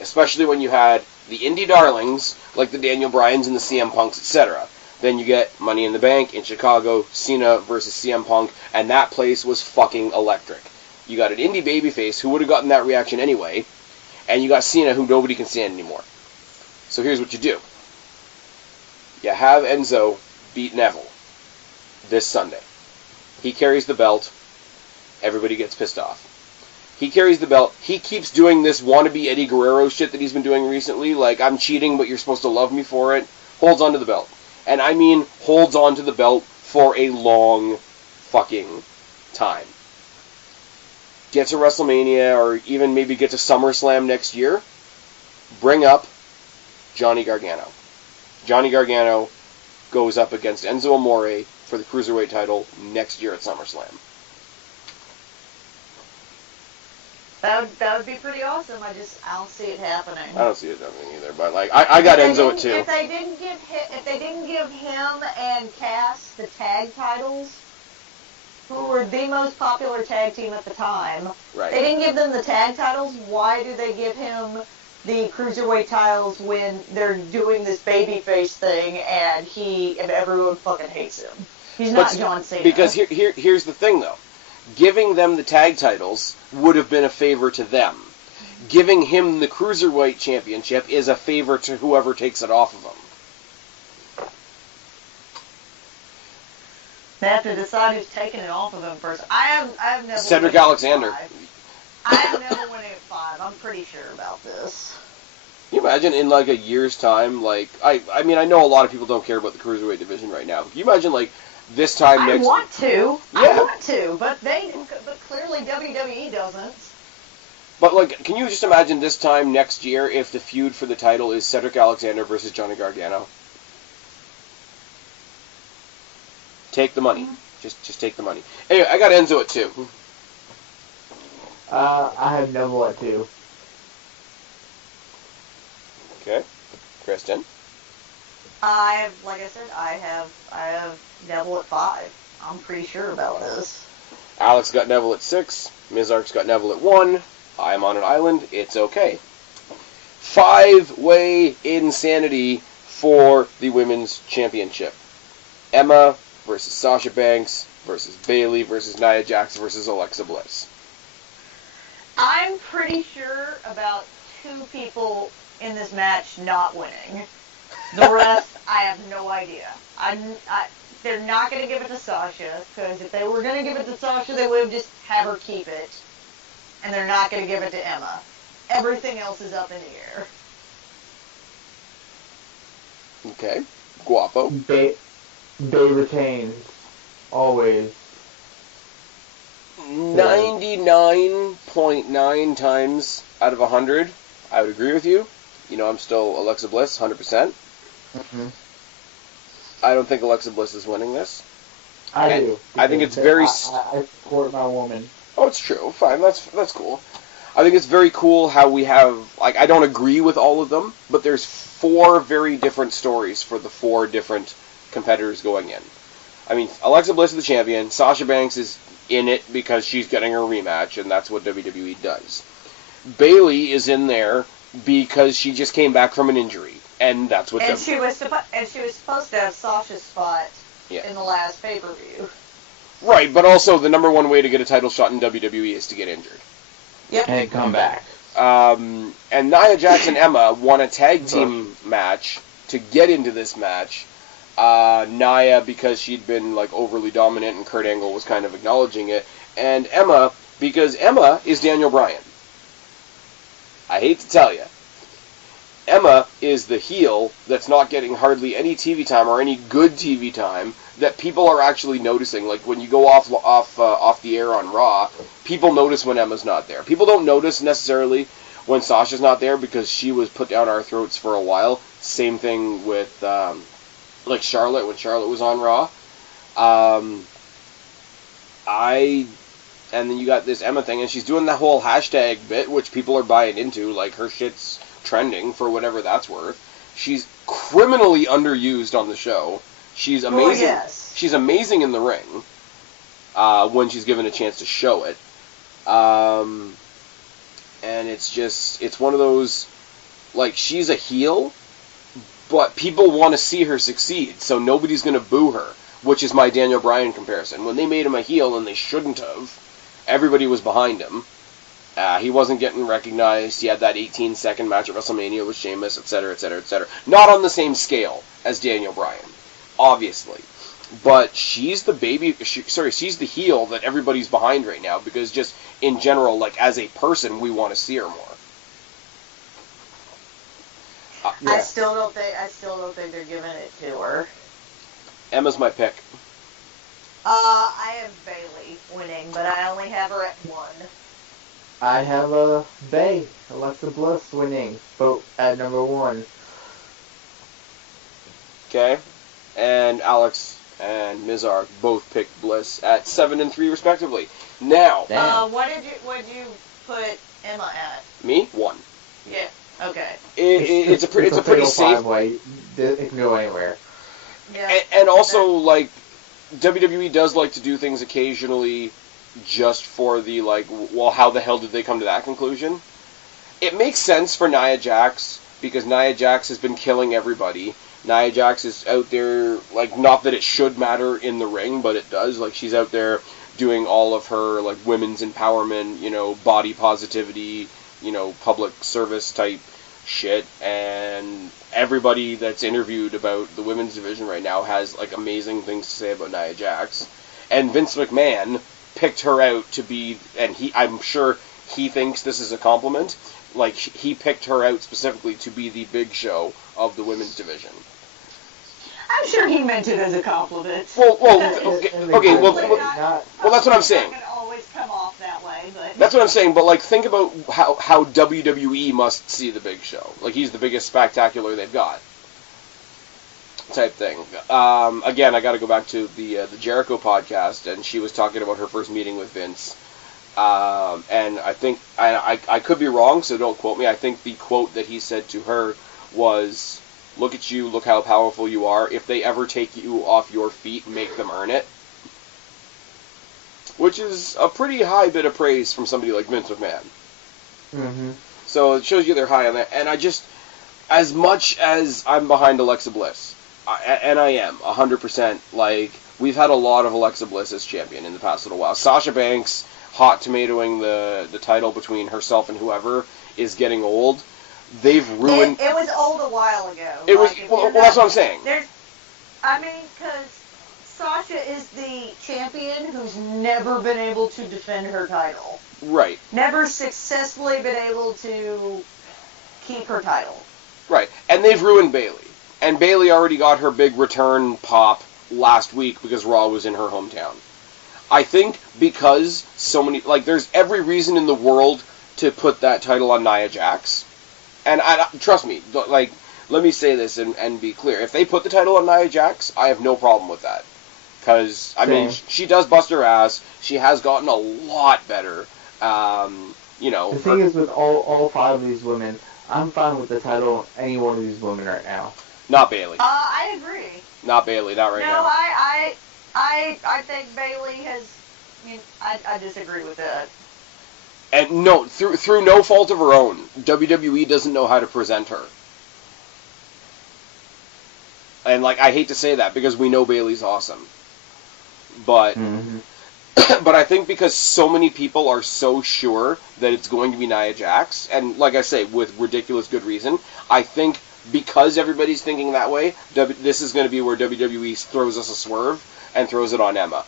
Especially when you had the indie darlings, like the Daniel Bryans and the CM Punks, etc. Then you get Money in the Bank in Chicago, Cena versus CM Punk, and that place was fucking electric. You got an indie babyface who would have gotten that reaction anyway, and you got Cena who nobody can stand anymore. So here's what you do. You have Enzo beat Neville this Sunday. He carries the belt. Everybody gets pissed off. He carries the belt. He keeps doing this wannabe Eddie Guerrero shit that he's been doing recently, like, I'm cheating, but you're supposed to love me for it. Holds on to the belt. And I mean holds on to the belt for a long fucking time. Get to WrestleMania, or even maybe get to SummerSlam next year. Bring up Johnny Gargano. Johnny Gargano goes up against Enzo Amore for the Cruiserweight title next year at SummerSlam. That would be pretty awesome. I don't see it happening. I don't see it happening either, but like I got Enzo at 2. If they didn't give him and Cass the tag titles, who were the most popular tag team at the time, right. They didn't give them the tag titles. Why do they give him the Cruiserweight titles when they're doing this babyface thing and everyone fucking hates him? He's not John Cena. Because here's the thing though. Giving them the tag titles would have been a favor to them. Giving him the Cruiserweight Championship is a favor to whoever takes it off of him. They have to decide who's taking it off of him first. I have never. Cedric Alexander. I have never winning at 5. I'm pretty sure about this. Can you imagine in like a year's time, like I mean I know a lot of people don't care about the Cruiserweight division right now. Can you imagine like This time I next... want to. Yeah. I want to, but clearly WWE doesn't. But, like, can you just imagine this time next year if the feud for the title is Cedric Alexander versus Johnny Gargano? Take the money. Just take the money. Anyway, I got Enzo at 2. I have Neville at 2. Okay. Kristen? Like I said, I have Neville at 5. I'm pretty sure about this. Alex got Neville at 6. Mizark's got Neville at 1. I'm on an island. It's okay. 5-way insanity for the Women's Championship. Emma versus Sasha Banks versus Bayley versus Nia Jax versus Alexa Bliss. I'm pretty sure about 2 people in this match not winning. The rest, I have no idea. They're not going to give it to Sasha, because if they were going to give it to Sasha, they would have just had her keep it. And they're not going to give it to Emma. Everything else is up in the air. Okay. Guapo. Bay retains. Always. 99.9 times out of 100, I would agree with you. You know, I'm still Alexa Bliss, 100%. Mm-hmm. I don't think Alexa Bliss is winning this. I do. I think it's very... I support my woman. Oh, it's true. Fine, that's cool. I think it's very cool how we have... Like, I don't agree with all of them, but there's 4 very different stories for the 4 different competitors going in. I mean, Alexa Bliss is the champion. Sasha Banks is in it because she's getting her rematch, and that's what WWE does. Bayley is in there because she just came back from an injury, and that's what. She was supposed to have Sasha's spot in the last pay-per-view. Right, but also the number 1 way to get a title shot in WWE is to get injured. Yep. And come back. And Nia Jax and Emma won a tag team match to get into this match. Nia because she'd been like overly dominant and Kurt Angle was kind of acknowledging it, and Emma because Emma is Daniel Bryan. I hate to tell you, Emma is the heel that's not getting hardly any TV time or any good TV time that people are actually noticing. Like when you go off the air on Raw, people notice when Emma's not there. People don't notice necessarily when Sasha's not there because she was put down our throats for a while. Same thing with like Charlotte when Charlotte was on Raw. And then you got this Emma thing, and she's doing that whole hashtag bit, which people are buying into, like her shit's trending for whatever that's worth. She's criminally underused on the show. She's amazing. Oh, yes. She's amazing in the ring when she's given a chance to show it. And it's one of those, like, she's a heel, but people want to see her succeed, so nobody's going to boo her, which is my Daniel Bryan comparison. When they made him a heel, and they shouldn't have, everybody was behind him. He wasn't getting recognized. He had that 18-second match at WrestleMania with Sheamus, etc., etc., etc. Not on the same scale as Daniel Bryan, obviously. But she's the she's the heel that everybody's behind right now, because just in general, like, as a person, we want to see her more. Yeah. I still don't think they're giving it to her. Emma's my pick. I have Bayley winning, but I only have her at 1. I have Alexa Bliss winning, vote at number 1. Okay, and Alex and Mizark both picked Bliss at 7 and 3 respectively. Now, what did you put Emma at? Me 1. Yeah. Okay. It's a pretty safe way. It can go anywhere. Yeah. And also, like, WWE does like to do things occasionally just for the, like, well, how the hell did they come to that conclusion? It makes sense for Nia Jax, because Nia Jax has been killing everybody. Nia Jax is out there, like, not that it should matter in the ring, but it does. Like, she's out there doing all of her, like, women's empowerment, you know, body positivity, you know, public service type shit, and everybody that's interviewed about the women's division right now has, like, amazing things to say about Nia Jax. And Vince McMahon picked her out to be, and I'm sure he thinks this is a compliment, like, he picked her out specifically to be the big show of the women's division. I'm sure he meant it as a compliment. Well, that's what I'm saying. It's not gonna always come off that way, but that's what I'm saying. But like, think about how WWE must see the Big Show. Like, he's the biggest spectacular they've got, type thing. Again, I got to go back to the Jericho podcast, and she was talking about her first meeting with Vince. And I think I could be wrong, so don't quote me. I think the quote that he said to her was, "Look at you, look how powerful you are. If they ever take you off your feet, make them earn it." Which is a pretty high bit of praise from somebody like Vince McMahon. Mm-hmm. So it shows you they're high on that. And I just, as much as I'm behind Alexa Bliss, and I am 100%, like, we've had a lot of Alexa Bliss as champion in the past little while. Sasha Banks hot tomatoing the title between herself and whoever is getting old. They've ruined. It was old a while ago. It was. Well, that's what I'm saying. Because Sasha is the champion who's never been able to defend her title. Right. Never successfully been able to keep her title. Right. And they've ruined Bayley. And Bayley already got her big return pop last week because Raw was in her hometown. I think because so many, like, there's every reason in the world to put that title on Nia Jax. And trust me, like, let me say this and be clear. If they put the title on Nia Jax, I have no problem with that. Because, I mean, she does bust her ass. She has gotten a lot better. You know. The thing is with all five of these women, I'm fine with the title on any one of these women right now. Not Bayley. I agree. Not Bayley, not right now. No, I think Bayley has. I mean, I disagree with that. And no, through no fault of her own, WWE doesn't know how to present her. And, like, I hate to say that because we know Bayley's awesome. But, but I think because so many people are so sure that it's going to be Nia Jax, and like I say, with ridiculous good reason, I think because everybody's thinking that way, this is going to be where WWE throws us a swerve and throws it on Emma.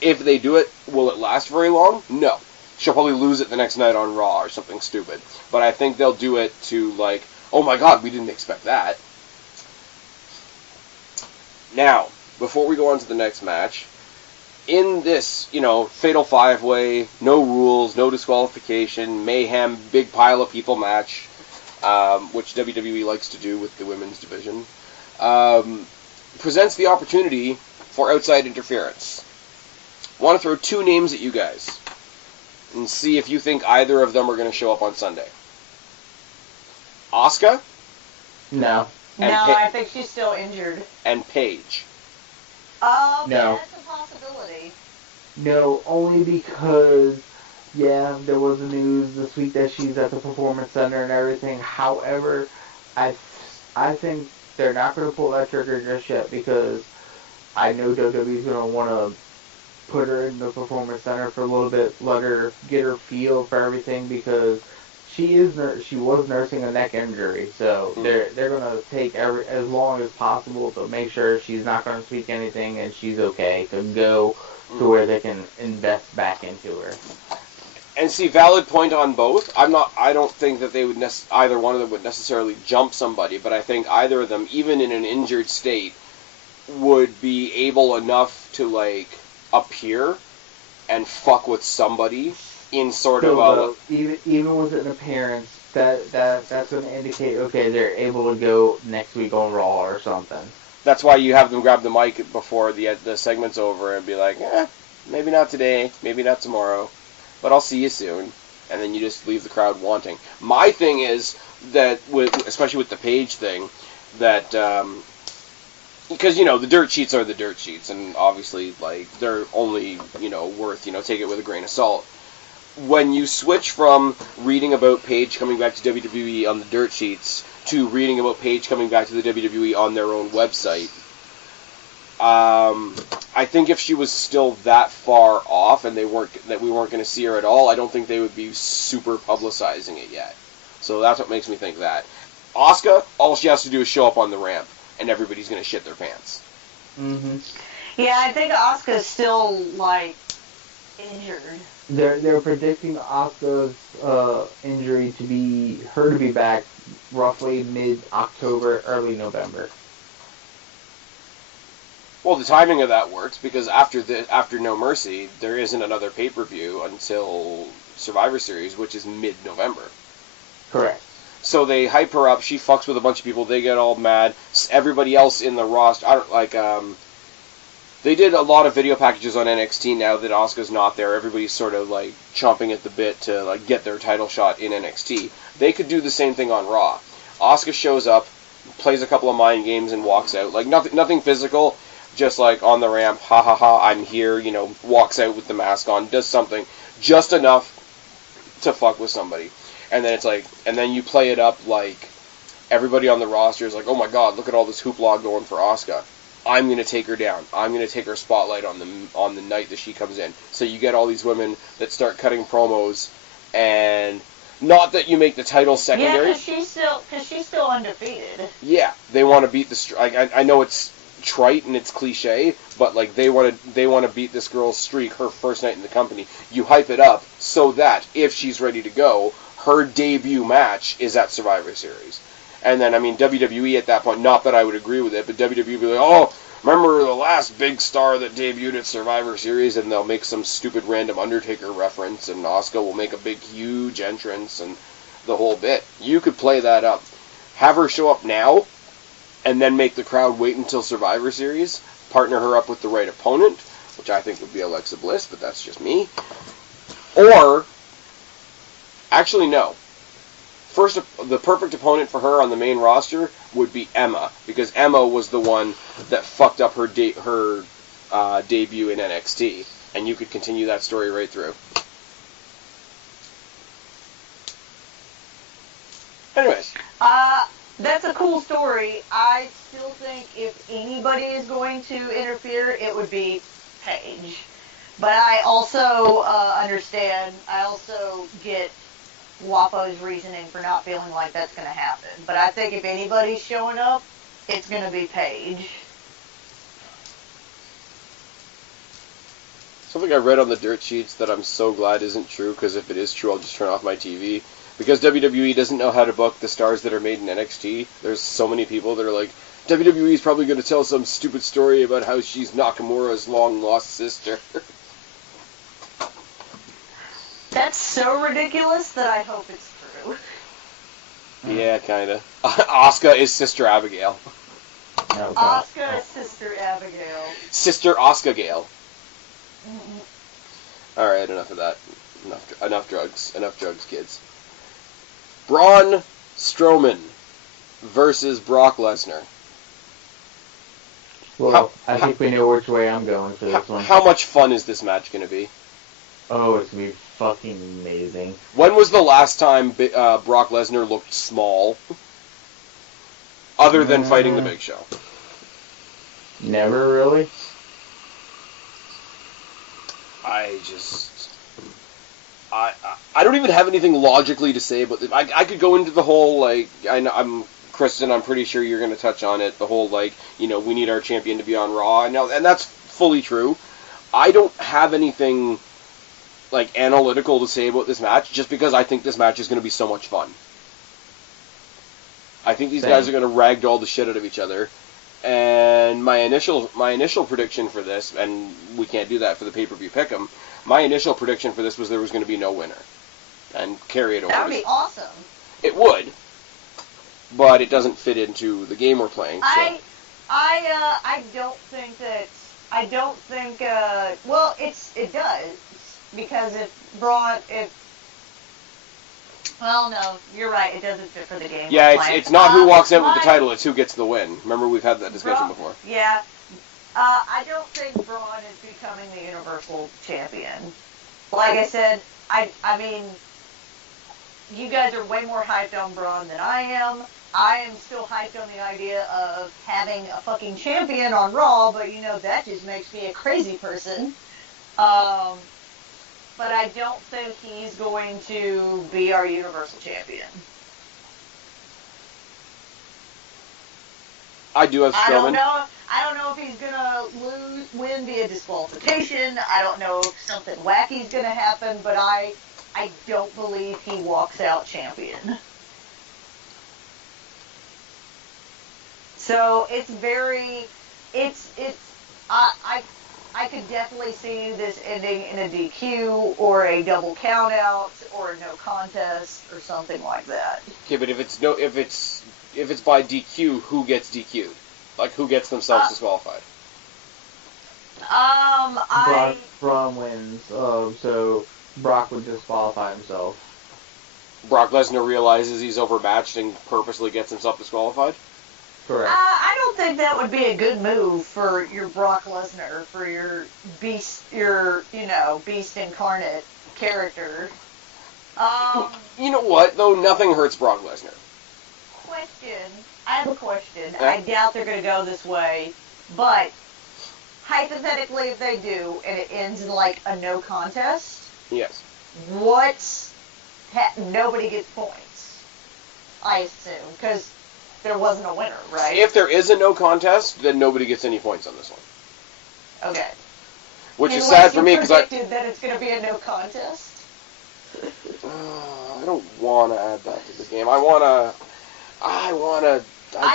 If they do it, will it last very long? No. She'll probably lose it the next night on Raw or something stupid. But I think they'll do it to, like, oh my god, we didn't expect that. Now, before we go on to the next match, in this, fatal five-way, no rules, no disqualification, mayhem, big pile of people match, which WWE likes to do with the women's division, presents the opportunity for outside interference. I want to throw two names at you guys and see if you think either of them are going to show up on Sunday. Asuka? No. I think she's still injured. And Paige? No. That's a possibility. No, only because, yeah, there was the news this week that she's at the Performance Center and everything. However, I think they're not going to pull that trigger just yet because I know WWE's going to want to put her in the Performance Center for a little bit, let her get her feel for everything because she was nursing a neck injury, so they're going to take as long as possible to make sure she's not going to speak anything and she's okay to go to where they can invest back into her. And see, valid point on both. I don't think that they would either one of them would necessarily jump somebody, but I think either of them, even in an injured state, would be able enough to, like, appear and fuck with somebody in sort of a... Even with an appearance, that's going to indicate, okay, they're able to go next week on Raw or something. That's why you have them grab the mic before the segment's over and be like, maybe not today, maybe not tomorrow, but I'll see you soon. And then you just leave the crowd wanting. My thing is that, especially with the Paige thing, that... because, the dirt sheets are the dirt sheets, and obviously, like, they're only, worth, take it with a grain of salt. When you switch from reading about Paige coming back to WWE on the dirt sheets to reading about Paige coming back to the WWE on their own website, I think if she was still that far off and we weren't going to see her at all, I don't think they would be super publicizing it yet. So that's what makes me think that. Asuka, all she has to do is show up on the ramp, and everybody's going to shit their pants. Yeah, I think Asuka's still, like, injured. They're predicting Asuka's injury to be back roughly mid-October, early November. Well, the timing of that works because after No Mercy, there isn't another pay-per-view until Survivor Series, which is mid-November. Correct. So they hype her up. She fucks with a bunch of people. They get all mad. Everybody else in the roster, they did a lot of video packages on NXT now that Asuka's not there. Everybody's sort of like chomping at the bit to like get their title shot in NXT. They could do the same thing on Raw. Asuka shows up, plays a couple of mind games, and walks out. Like nothing physical. Just like on the ramp, ha ha ha, I'm here, walks out with the mask on, does something, just enough to fuck with somebody. And then it's like, and then you play it up like, everybody on the roster is like, oh my god, look at all this hoopla going for Asuka. I'm going to take her down. I'm going to take her spotlight on the night that she comes in. So you get all these women that start cutting promos, and not that you make the title secondary. Yeah, because she's still undefeated. Yeah, they want to beat the, I know it's trite and it's cliche, but like they want to beat this girl's streak her first night in the company. You hype it up so that if she's ready to go, her debut match is at Survivor Series. And then WWE at that point, not that I would agree with it, but WWE would be like, oh, remember the last big star that debuted at Survivor Series, and they'll make some stupid random Undertaker reference, and Asuka will make a big huge entrance and the whole bit. You could play that up. Have her show up now and then make the crowd wait until Survivor Series, partner her up with the right opponent, which I think would be Alexa Bliss, but that's just me. Or, actually no. First, the perfect opponent for her on the main roster would be Emma, because Emma was the one that fucked up her debut in NXT, and you could continue that story right through. Anyways. That's a cool story. I still think if anybody is going to interfere, it would be Paige. But I also understand, I also get Guapo's reasoning for not feeling like that's going to happen. But I think if anybody's showing up, it's going to be Paige. Something I read on the dirt sheets that I'm so glad isn't true, because if it is true, I'll just turn off my TV. Because WWE doesn't know how to book the stars that are made in NXT. There's so many people that are like, WWE is probably going to tell some stupid story about how she's Nakamura's long-lost sister. That's so ridiculous that I hope it's true. Yeah, kinda. Asuka is Sister Abigail. Asuka is Sister Abigail. Sister Asuka Gale. Alright, enough of that. Enough drugs. Enough drugs, kids. Braun Strowman versus Brock Lesnar. Well, I think we know which way I'm going for this one. How much fun is this match going to be? Oh, it's going to be fucking amazing. When was the last time Brock Lesnar looked small? Other than fighting the Big Show. Never really. I don't even have anything logically to say about this. I could go into the whole, like, I'm Kristen, I'm pretty sure you're going to touch on it, the whole, like, we need our champion to be on Raw, and that's fully true. I don't have anything, like, analytical to say about this match, just because I think this match is going to be so much fun. I think these guys are going to ragdoll the shit out of each other, and my initial prediction for this, and we can't do that for the pay-per-view pick 'em, my initial prediction for this was there was going to be no winner. And carry it over. That would be awesome. It would. But it doesn't fit into the game we're playing. So. I don't think that... I don't think... well, it does. Because well, no, you're right. It doesn't fit for the game. Yeah, it's not who walks out with the title, it's who gets the win. Remember, we've had that discussion before. Yeah. I don't think Braun is becoming the Universal Champion. Like I said, I mean, you guys are way more hyped on Braun than I am. I am still hyped on the idea of having a fucking champion on Raw, but that just makes me a crazy person. But I don't think he's going to be our Universal Champion. I do have Strowman. I don't know if he's gonna win via disqualification. I don't know if something wacky's gonna happen, but I don't believe he walks out champion. So it's I could definitely see this ending in a DQ or a double count out or a no contest or something like that. Okay, but if it's by DQ, who gets DQ'd? Like, who gets themselves disqualified? Braun wins, so Brock would disqualify himself. Brock Lesnar realizes he's overmatched and purposely gets himself disqualified? Correct. I don't think that would be a good move for your Brock Lesnar, for your beast incarnate character. You know what, though? Nothing hurts Brock Lesnar. I have a question. I doubt they're going to go this way, but hypothetically if they do, and it ends in like a no contest, yes. Nobody gets points, I assume, because there wasn't a winner, right? If there is a no contest, then nobody gets any points on this one. Okay. Which is sad for me because I predicted that it's going to be a no contest. I don't want to add that to the game. I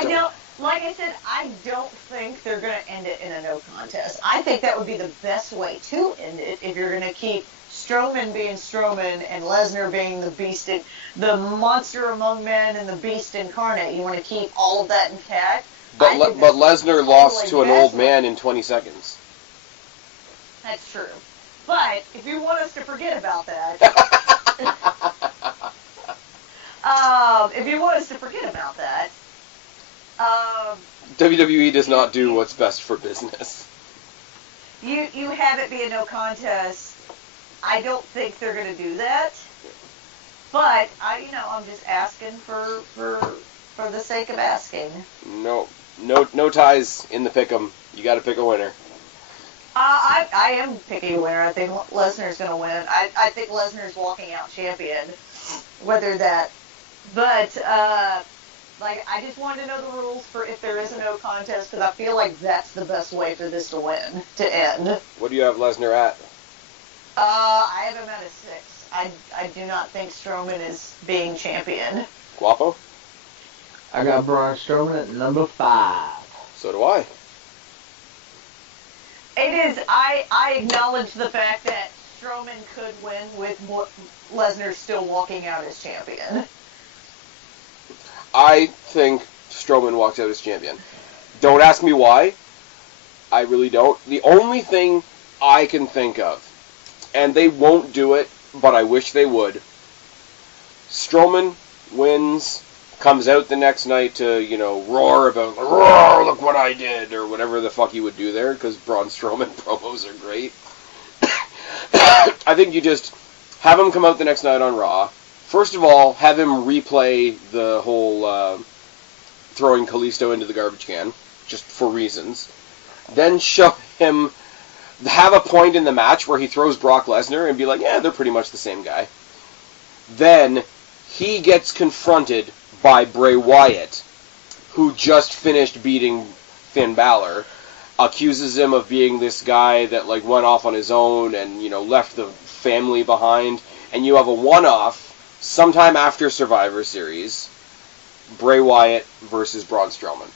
don't. Like I said, I don't think they're going to end it in a no contest. I think that would be the best way to end it if you're going to keep Strowman being Strowman and Lesnar being the beast, the monster among men and the beast incarnate. You want to keep all of that intact. But Lesnar lost to an old man in 20 seconds. That's true. But if you want us to forget about that, WWE does not do what's best for business. You have it be a no contest. I don't think they're going to do that. But I'm just asking for the sake of asking. No ties in the pick'em. You got to pick a winner. I am picking a winner. I think Lesnar's going to win. I think Lesnar's walking out champion. I just wanted to know the rules for if there is a no contest, because I feel like that's the best way for this to end. What do you have Lesnar at? I have him at a 6. I do not think Strowman is being champion. Guapo? I got Braun Strowman at number 5. So do I. It is. I acknowledge the fact that Strowman could win with Lesnar still walking out as champion. I think Strowman walks out as champion. Don't ask me why. I really don't. The only thing I can think of, and they won't do it, but I wish they would. Strowman wins, comes out the next night to, roar about, roar, look what I did, or whatever the fuck he would do there, because Braun Strowman promos are great. I think you just have him come out the next night on Raw. First of all, have him replay the whole throwing Kalisto into the garbage can, just for reasons. Then show him, have a point in the match where he throws Brock Lesnar and be like, yeah, they're pretty much the same guy. Then he gets confronted by Bray Wyatt, who just finished beating Finn Balor, accuses him of being this guy that went off on his own and left the family behind, and you have a one-off sometime after Survivor Series, Bray Wyatt versus Braun Strowman.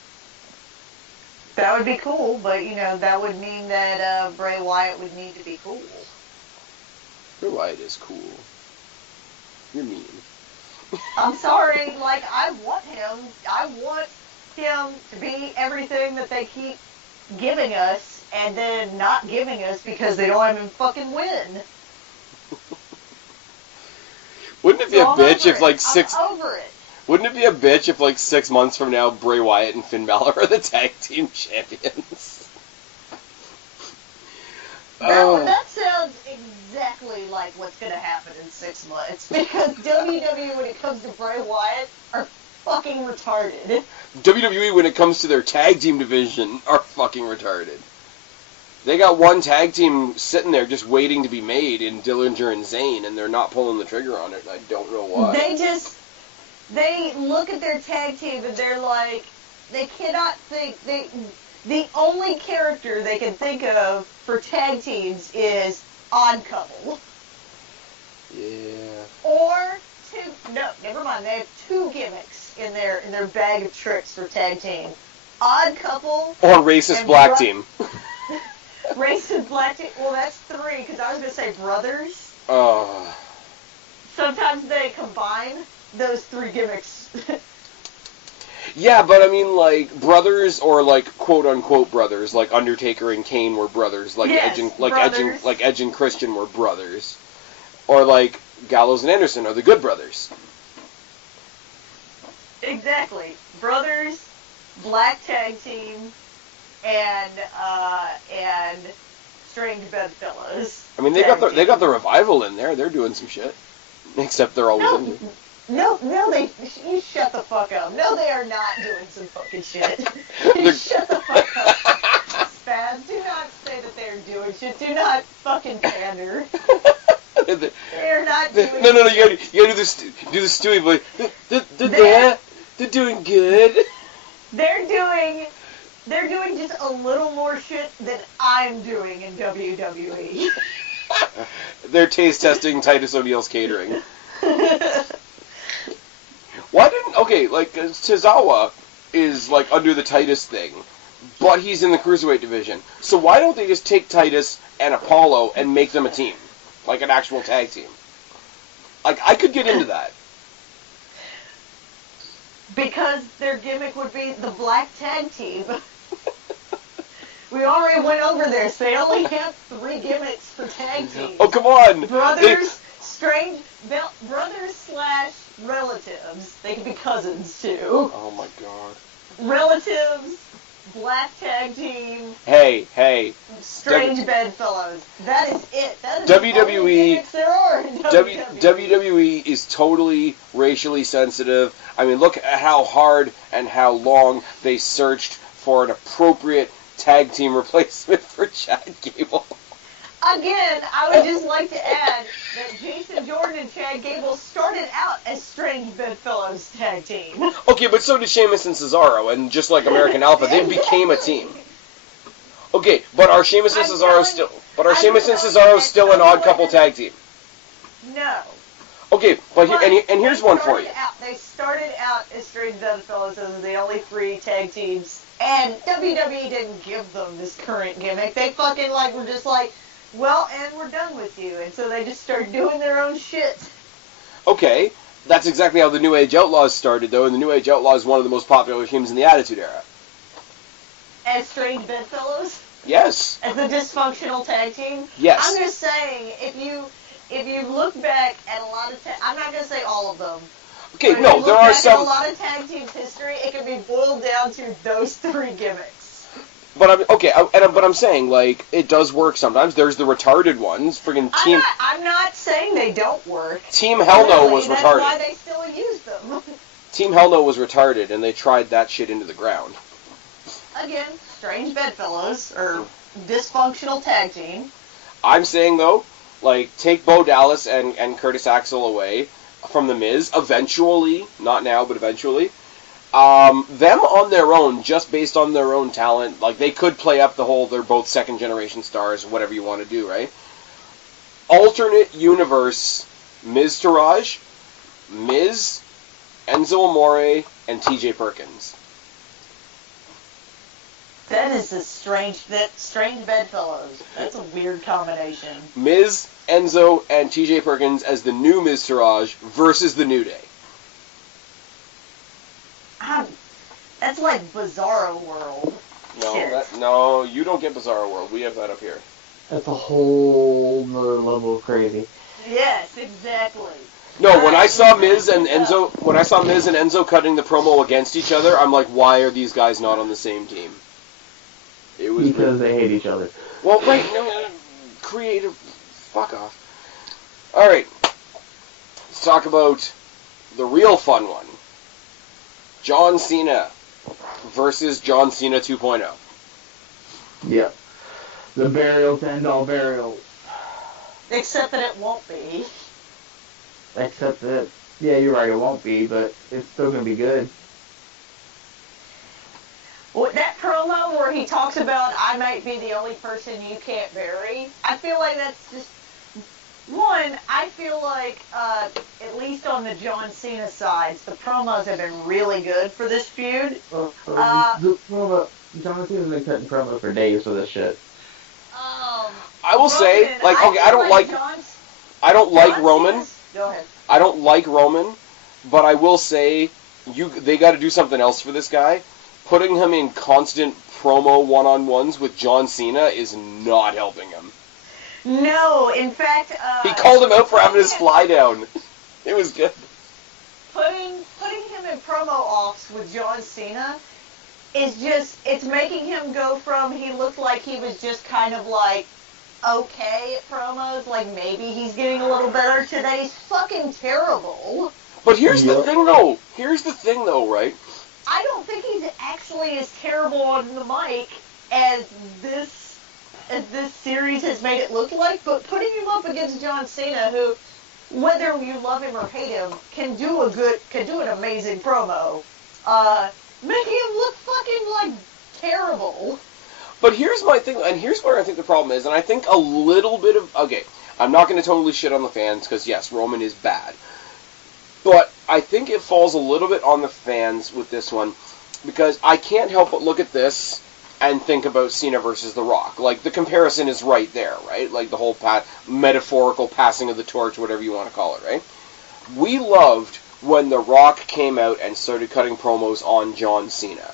That would be cool, but that would mean that Bray Wyatt would need to be cool. Bray Wyatt is cool. You're mean. I'm sorry, I want him to be everything that they keep giving us and then not giving us because they don't even fucking win. Wouldn't it be a bitch if I'm over it. Wouldn't it be a bitch if 6 months from now Bray Wyatt and Finn Balor are the tag team champions? That sounds exactly like what's going to happen in 6 months. Because WWE, when it comes to Bray Wyatt, are fucking retarded. WWE, when it comes to their tag team division, are fucking retarded. They got one tag team sitting there just waiting to be made in Dillinger and Zayn, and they're not pulling the trigger on it. I don't know why. They look at their tag team and they're like, they cannot think, the only character they can think of for tag teams is Odd Couple. Yeah. Or never mind, they have 2 gimmicks in their bag of tricks for tag team. Odd Couple. Or racist black team. Racist black team. Well, that's 3, because I was going to say brothers. Oh. Sometimes they combine those 3 gimmicks. Yeah, but I mean, like, brothers or, like, quote-unquote brothers, like Undertaker and Kane were brothers, like, yes, Edge and Christian were brothers. Or, like, Gallows and Anderson are the Good Brothers. Exactly. Brothers, black tag team, and strange bedfellows. I mean, they got the Revival in there. They're doing some shit. Except they're always injured. No, you shut the fuck up. No, they are not doing some fucking shit. Shut the fuck up. Spaz, do not say that they're doing shit. Do not fucking pander. They're not doing No, you gotta do the Stewie voice. They're doing good. They're doing just a little more shit than I'm doing in WWE. They're taste testing Titus O'Neil's catering. Why didn't... Okay, like, Tozawa is, like, under the Titus thing, but he's in the Cruiserweight division. So why don't they just take Titus and Apollo and make them a team? Like, an actual tag team. Like, I could get into that. Because their gimmick would be the black tag team. We already went over this. They only have 3 gimmicks for tag teams. Oh, come on! Brothers / relatives. They could be cousins, too. Oh, my God. Relatives, black tag team. Hey. Strange bedfellows. That is it. That is WWE, the only gimmicks there are in WWE is totally racially sensitive. I mean, look at how hard and how long they searched for an appropriate tag team replacement for Chad Gable. Again, I would just like to add that Jason Jordan and Chad Gable started out as Strange Bedfellows tag team. Okay, but so did Sheamus and Cesaro, and just like American Alpha, they became a team. Okay, but are Sheamus and Cesaro still an odd couple tag team? No. Okay, but here's one for you. They started out as Strange Bedfellows as the only 3 tag teams, and WWE didn't give them this current gimmick. They fucking were just like, well, and we're done with you. And so they just started doing their own shit. Okay, that's exactly how the New Age Outlaws started, though, and the New Age Outlaws is one of the most popular teams in the Attitude Era. As Strange Bedfellows? Yes. As the dysfunctional tag team? Yes. I'm just saying, if you look back at a lot of I'm not going to say all of them. Okay, no, there are some... At a lot of tag teams' history, it can be boiled down to those 3 gimmicks. But I'm saying, like, it does work sometimes. There's the retarded ones, friggin' team. I'm not saying they don't work. Team Hell No was retarded. That's why they still use them. Team Hell No was retarded, and they tried that shit into the ground. Again, Strange Bedfellows, or dysfunctional tag team. I'm saying, though, like, take Bo Dallas and Curtis Axel away from The Miz, eventually, not now, but eventually. Them on their own, just based on their own talent, like, they could play up the whole, they're both second-generation stars, whatever you want to do, right? Alternate universe, Miz Taraj, Miz, Enzo Amore, and TJ Perkins. That is strange bedfellows. That's a weird combination. Miz, Enzo, and TJ Perkins as the new Miz Taraj versus the New Day. That's like Bizarro World. No, you don't get Bizarro World. We have that up here. That's a whole nother level of crazy. Yes, exactly. No, when I saw Miz and Enzo cutting the promo against each other, I'm like, why are these guys not on the same team? It was because they hate each other. Well, wait, no, creative, fuck off. All right, let's talk about the real fun one. John Cena versus John Cena 2.0. Yep. The burial to end all burials. Except that it won't be. Except that, yeah, you're right, it won't be, but it's still going to be good. Well, that promo where he talks about, I might be the only person you can't bury, I feel like that's just... One, I feel like, at least on the John Cena sides, the promos have been really good for this feud. John Cena's been cutting promos for days for this shit. I will say, like, okay, I don't like Roman. Go ahead. I don't like Roman, but I will say, they got to do something else for this guy. Putting him in constant promo one-on-ones with John Cena is not helping him. No, in fact, he called him out for having his fly down. It was good. Putting him in promo offs with John Cena is just, it's making him go from, he looked like he was just kind of like okay at promos, like maybe he's getting a little better, to that he's fucking terrible. But here's the thing though, right? I don't think he's actually as terrible on the mic as this series has made it look like, but putting him up against John Cena, who, whether you love him or hate him, can do an amazing promo, making him look fucking like terrible. But here's my thing, and here's where I think the problem is, and I think a little bit of, okay, I'm not going to totally shit on the fans, because yes, Roman is bad. But I think it falls a little bit on the fans with this one, because I can't help but look at this and think about Cena versus The Rock. Like, the comparison is right there, right? Like, the whole metaphorical passing of the torch, whatever you want to call it, right? We loved when The Rock came out and started cutting promos on John Cena,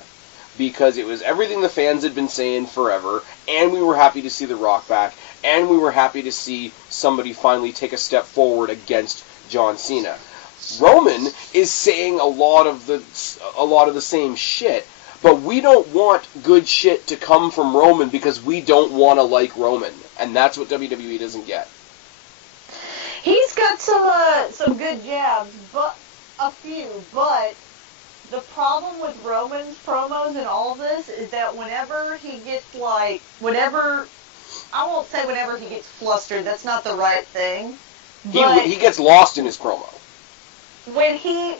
because it was everything the fans had been saying forever, and we were happy to see The Rock back, and we were happy to see somebody finally take a step forward against John Cena. Roman is saying a lot of the same shit, but we don't want good shit to come from Roman because we don't want to like Roman, and that's what WWE doesn't get. He's got some good jabs, but a few. But the problem with Roman's promos and all of this is that whenever he gets I won't say whenever he gets flustered. That's not the right thing. But he gets lost in his promo. When he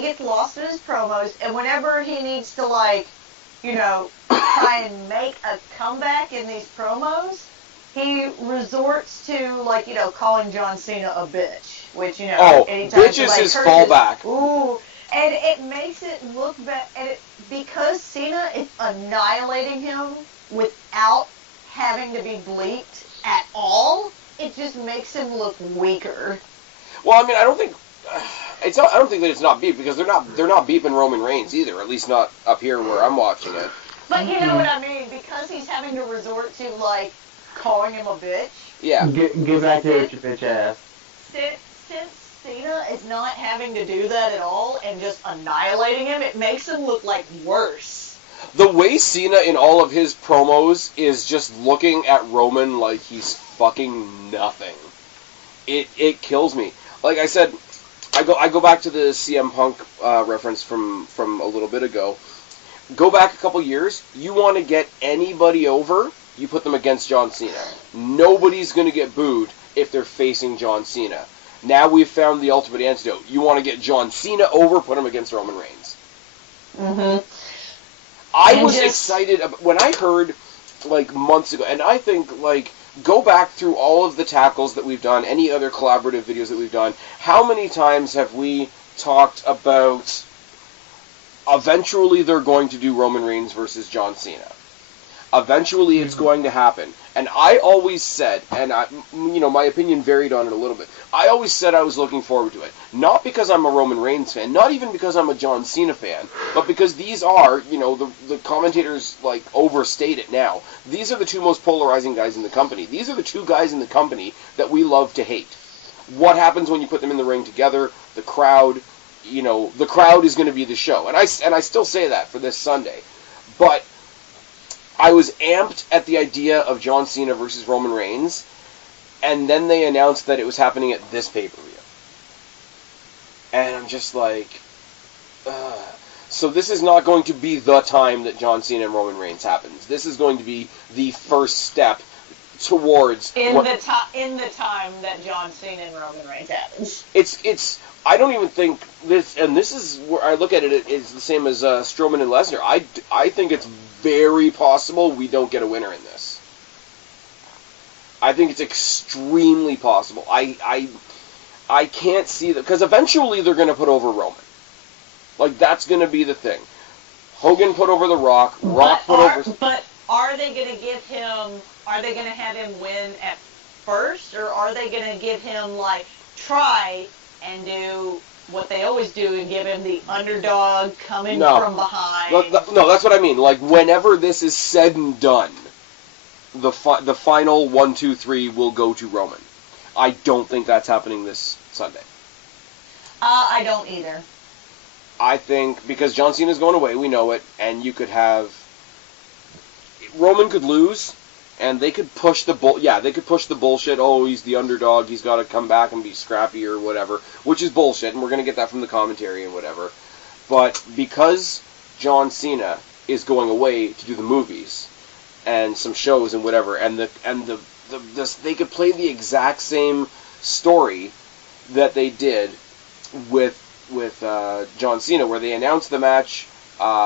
gets lost in his promos, and whenever he needs to try and make a comeback in these promos, he resorts to calling John Cena a bitch, which anytime bitch is his fallback. Ooh, and it makes it look bad, and because Cena is annihilating him without having to be bleeped at all, it just makes him look weaker. Well, I mean, I don't think that it's not beep, because they're not beeping Roman Reigns either, at least not up here where I'm watching it. But you know what I mean, because he's having to resort to calling him a bitch. Yeah. Get back here with your bitch ass. Since Cena is not having to do that at all and just annihilating him, it makes him look worse. The way Cena in all of his promos is just looking at Roman like he's fucking nothing. It kills me. Like I said, I go back to the CM Punk reference from a little bit ago. Go back a couple years. You want to get anybody over, you put them against John Cena. Nobody's going to get booed if they're facing John Cena. Now we've found the ultimate antidote. You want to get John Cena over, put him against Roman Reigns. Mm-hmm. I was excited when I heard months ago, and I think go back through all of the tackles that we've done, any other collaborative videos that we've done. How many times have we talked about eventually they're going to do Roman Reigns versus John Cena? Eventually it's going to happen. And I always said, and my opinion varied on it a little bit, I always said I was looking forward to it. Not because I'm a Roman Reigns fan, not even because I'm a John Cena fan, but because these are, the commentators overstate it now. These are the two most polarizing guys in the company. These are the two guys in the company that we love to hate. What happens when you put them in the ring together? The crowd, the crowd is going to be the show. And I still say that for this Sunday. But I was amped at the idea of John Cena versus Roman Reigns, and then they announced that it was happening at this pay-per-view. And I'm just so this is not going to be the time that John Cena and Roman Reigns happens. This is going to be the first step towards the time that John Cena and Roman Reigns happens. It's I don't even think this, and this is where I look at it, is the same as Strowman and Lesnar. I think it's very possible we don't get a winner in this. I think it's extremely possible. I can't see that, because eventually they're going to put over Roman. That's going to be the thing. Hogan put over The Rock. Rock put over. But are they going to give him, are they going to have him win at first, or are they going to give him, like, try and do what they always do and give him the underdog coming from behind? No, that's what I mean. Like, whenever this is said and done, the final 1, 2, 3 will go to Roman. I don't think that's happening this Sunday. I don't either. I think, because John Cena's going away, we know it, and you could have... Roman could lose, and they could push the bullshit, oh, he's the underdog, he's got to come back and be scrappy or whatever, which is bullshit, and we're going to get that from the commentary and whatever. But because John Cena is going away to do the movies and some shows and whatever, and they could play the exact same story that they did with John Cena, where they announced the match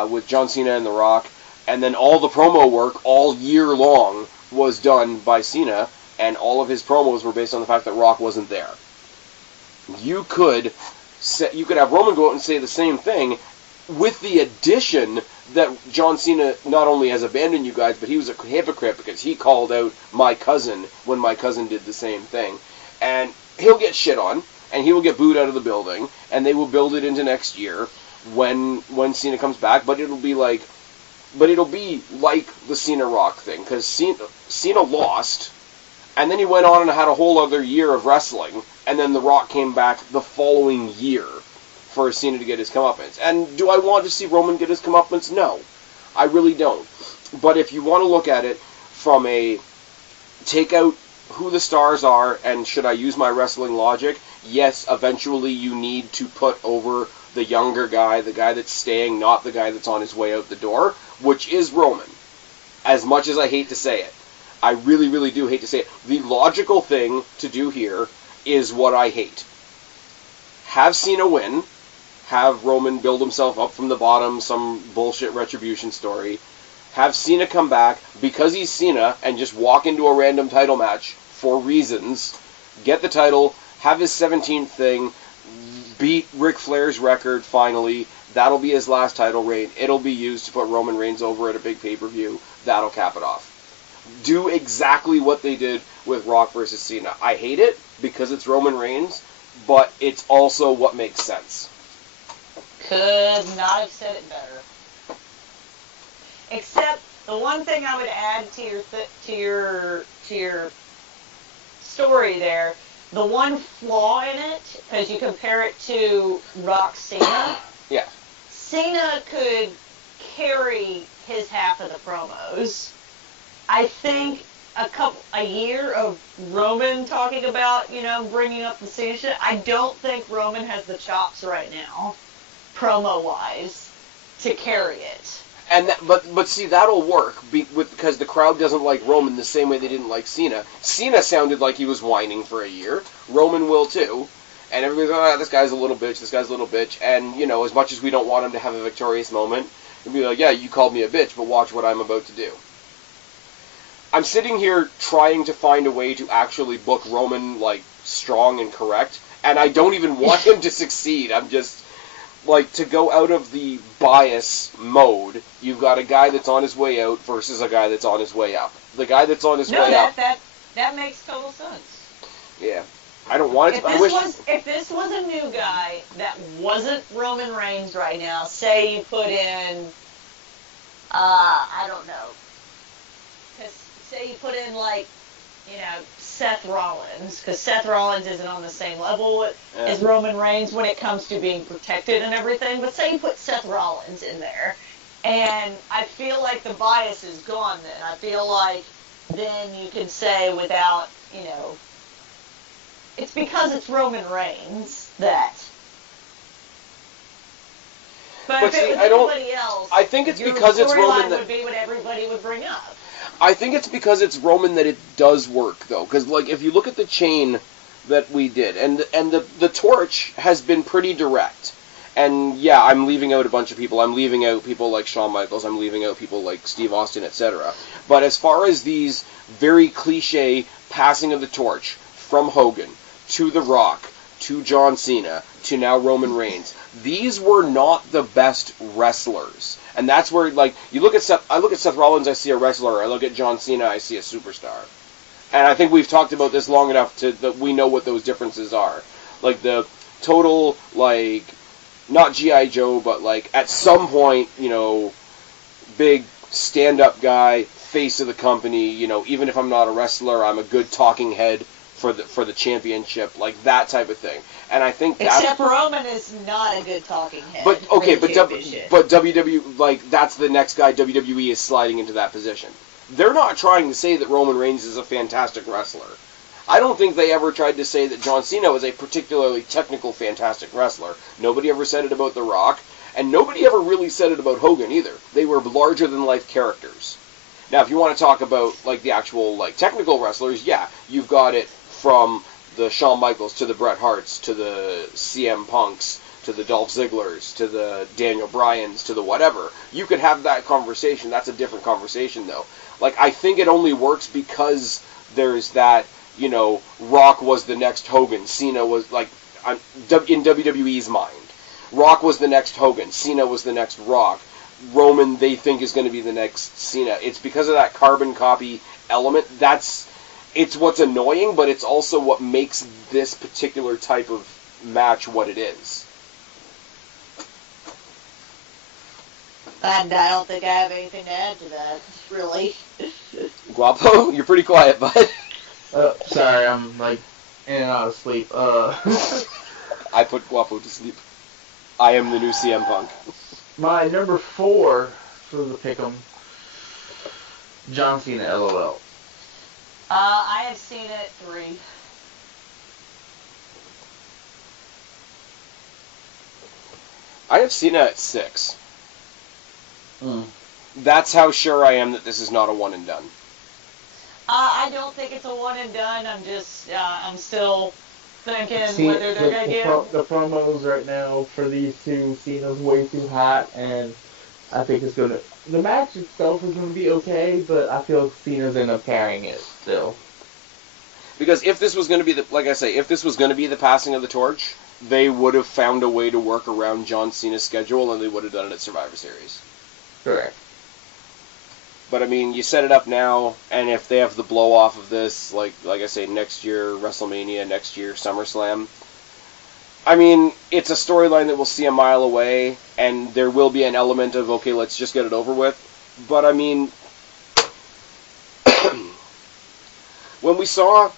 with John Cena and The Rock, and then all the promo work all year long was done by Cena, and all of his promos were based on the fact that Rock wasn't there. You could have Roman go out and say the same thing, with the addition that John Cena not only has abandoned you guys, but he was a hypocrite because he called out my cousin when my cousin did the same thing. And he'll get shit on, and he will get booed out of the building, and they will build it into next year when Cena comes back, but it'll be like the Cena Rock thing, because Cena lost, and then he went on and had a whole other year of wrestling, and then The Rock came back the following year for Cena to get his comeuppance. And do I want to see Roman get his comeuppance? No, I really don't. But if you want to look at it from a take out who the stars are and should I use my wrestling logic, yes, eventually you need to put over the younger guy, the guy that's staying, not the guy that's on his way out the door, which is Roman. As much as I hate to say it. I really, really do hate to say it. The logical thing to do here is what I hate. Have Cena win. Have Roman build himself up from the bottom, some bullshit retribution story. Have Cena come back because he's Cena and just walk into a random title match for reasons. Get the title, have his 17th thing, beat Ric Flair's record finally. That'll be his last title reign. It'll be used to put Roman Reigns over at a big pay-per-view. That'll cap it off. Do exactly what they did with Rock versus Cena. I hate it because it's Roman Reigns, but it's also what makes sense. Could not have said it better. Except the one thing I would add to your story there, the one flaw in it, because you compare it to Rock Cena. Yeah. Cena could carry his half of the promos. I think a year of Roman talking about, bringing up the Cena shit, I don't think Roman has the chops right now, promo-wise, to carry it. And but see, that'll work because the crowd doesn't like Roman the same way they didn't like Cena. Cena sounded like he was whining for a year. Roman will too. And everybody's like, this guy's a little bitch, this guy's a little bitch. And, as much as we don't want him to have a victorious moment, we'll be like, yeah, you called me a bitch, but watch what I'm about to do. I'm sitting here trying to find a way to actually book Roman, strong and correct, and I don't even want him to succeed. I'm just, to go out of the bias mode, you've got a guy that's on his way out versus a guy that's on his way up. The guy that's on his way up... that makes total sense. Yeah. I don't want it to... If this was a new guy that wasn't Roman Reigns right now, say you put in... I don't know. Say you put in, Seth Rollins, because Seth Rollins isn't on the same level as Roman Reigns when it comes to being protected and everything, but say you put Seth Rollins in there, and I feel like the bias is gone then. I feel like then you could say without, it's because it's Roman Reigns that... But if it was anybody else, I think it's because it's Roman that would be what everybody would bring up. I think it's because it's Roman that it does work, though. Because, if you look at the chain that we did, and the torch has been pretty direct. And, yeah, I'm leaving out a bunch of people. I'm leaving out people like Shawn Michaels. I'm leaving out people like Steve Austin, etc. But as far as these very cliche passing of the torch from Hogan to The Rock to John Cena to now Roman Reigns, these were not the best wrestlers. And that's where, like, you look at Seth, I look at Seth Rollins, I see a wrestler. I look at John Cena, I see a superstar. And I think we've talked about this long enough that we know what those differences are. Like, the total, like, not G.I. Joe, but, like, at some point, you know, big stand-up guy, face of the company, you know, even if I'm not a wrestler, I'm a good talking head for the championship, like that type of thing. And I think except Roman is not a good talking head. But okay, but WWE, like, that's the next guy. WWE is sliding into that position. They're not trying to say that Roman Reigns is a fantastic wrestler. I don't think they ever tried to say that John Cena was a particularly technical, fantastic wrestler. Nobody ever said it about The Rock, and nobody ever really said it about Hogan either. They were larger-than-life characters. Now, if you want to talk about, like, the actual, like, technical wrestlers, yeah, you've got it from the Shawn Michaels to the Bret Harts to the CM Punks to the Dolph Zigglers to the Daniel Bryans to the whatever. You could have that conversation. That's a different conversation, though. Like, I think it only works because there's that, you know, Rock was the next Hogan. Cena was, like, in WWE's mind. Rock was the next Hogan. Cena was the next Rock. Roman, they think, is going to be the next Cena. It's because of that carbon copy element. It's what's annoying, but it's also what makes this particular type of match what it is. And I don't think I have anything to add to that, really. Guapo, you're pretty quiet, bud. Sorry, I'm, like, in and out of sleep. I put Guapo to sleep. I am the new CM Punk. My number 4 for the Pick'em, John Cena, LOL. I have seen it 3. I have Cena at 6. Mm. That's how sure I am that this is not a one and done. I don't think it's a one and done. I'm just, I'm still thinking See, whether they're going to give... The promos right now for these two, Cena's way too hot, and I think it's going to... The match itself is going to be okay, but I feel Cena's end up carrying it still. Because if this was going to be if this was going to be the passing of the torch, they would have found a way to work around John Cena's schedule, and they would have done it at Survivor Series. Correct. But I mean, you set it up now, and if they have the blow off of this, like I say, next year WrestleMania, next year SummerSlam, I mean, it's a storyline that we'll see a mile away, and there will be an element of, okay, let's just get it over with. But I mean, when we saw,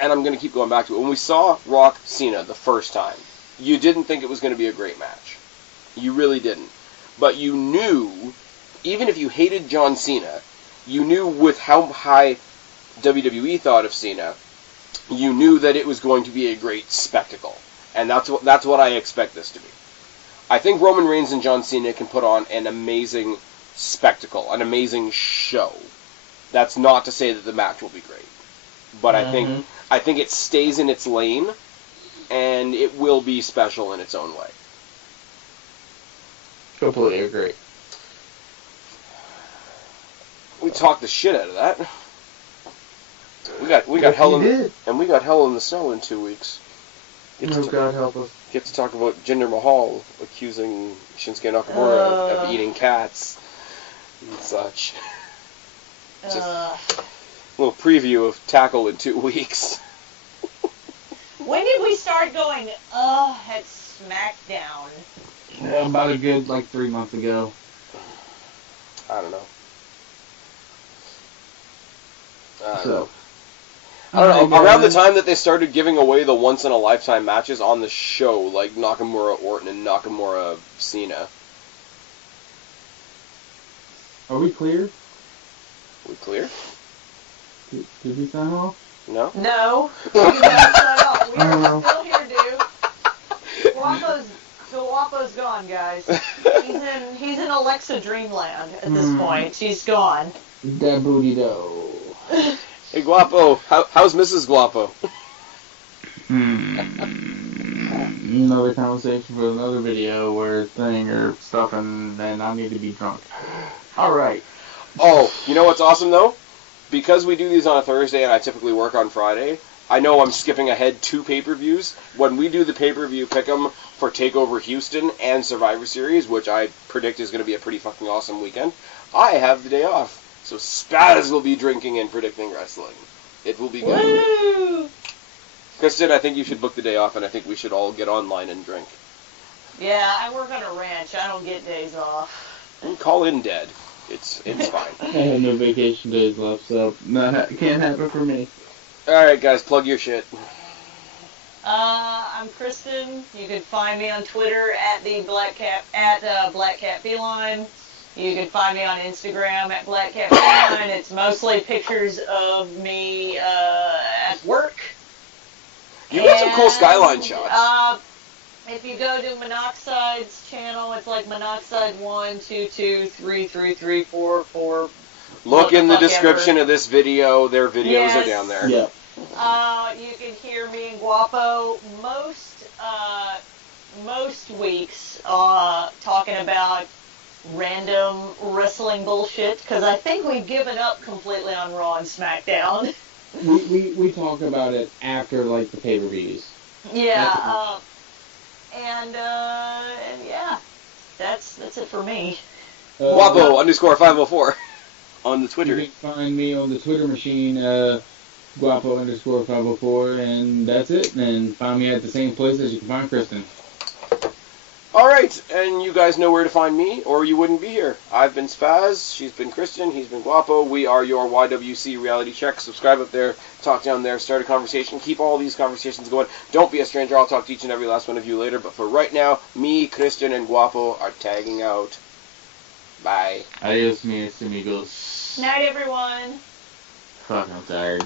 and I'm going to keep going back to it, when we saw Rock Cena the first time, you didn't think it was going to be a great match. You really didn't. But you knew, even if you hated John Cena, you knew with how high WWE thought of Cena, you knew that it was going to be a great spectacle. And that's what I expect this to be. I think Roman Reigns and John Cena can put on an amazing spectacle, an amazing show. That's not to say that the match will be great. But I think it stays in its lane, and it will be special in its own way. Completely agree. We talked the shit out of that. We got hell in the snow in 2 weeks. God help us. Get to talk about Jinder Mahal accusing Shinsuke Nakamura of eating cats and such. Just a little preview of Tackle in 2 weeks. When did we start going, at SmackDown? Yeah, about a good, 3 months ago. I don't know. I don't know. Around the time that they started giving away the once-in-a-lifetime matches on the show, like Nakamura-Orton and Nakamura-Cena. Are we clear? We clear? Did we sign off? No? No. We did not sign off. We are still here, dude. Guapo's gone, guys. He's in Alexa Dreamland at this point. She's gone. That booty dough. Hey, Guapo, how's Mrs. Guapo? Another conversation for another video or thing or stuff, and I need to be drunk. Alright. Oh, you know what's awesome, though? Because we do these on a Thursday and I typically work on Friday, I know I'm skipping ahead 2 pay-per-views. When we do the pay-per-view pick 'em for TakeOver Houston and Survivor Series, which I predict is going to be a pretty fucking awesome weekend, I have the day off. So Spaz will be drinking and predicting wrestling. It will be good. Woo! Kristen, I think you should book the day off, and I think we should all get online and drink. Yeah, I work on a ranch. I don't get days off. And call in dead. It's fine. I have no vacation days left, so can't happen for me. Alright, guys, plug your shit. I'm Kristen. You can find me on Twitter at BlackCatFeline. You can find me on Instagram at BlackCatFeline. It's mostly pictures of me at work. You got some cool skyline shots. If you go to Monoxide's channel, it's like Monoxide 1, 2, 2, 3, 3, 3, 4, 4. Look in the description of this video. Their videos are down there. Yep. You can hear me and Guapo most weeks talking about random wrestling bullshit, because I think we've given up completely on Raw and SmackDown. We talk about it after, like, the pay-per-views. Yeah, and yeah, that's it for me. Guapo _504 on the Twitter. You can find me on the Twitter machine, Guapo _504, and that's it. And find me at the same place as you can find Kristen. Alright, and you guys know where to find me, or you wouldn't be here. I've been Spaz, she's been Kristen, he's been Guapo. We are your YWC Reality Check. Subscribe up there, talk down there, start a conversation. Keep all these conversations going. Don't be a stranger, I'll talk to each and every last one of you later. But for right now, me, Kristen, and Guapo are tagging out. Bye. Adios, mis amigos. Night, everyone. Fuck, I'm tired.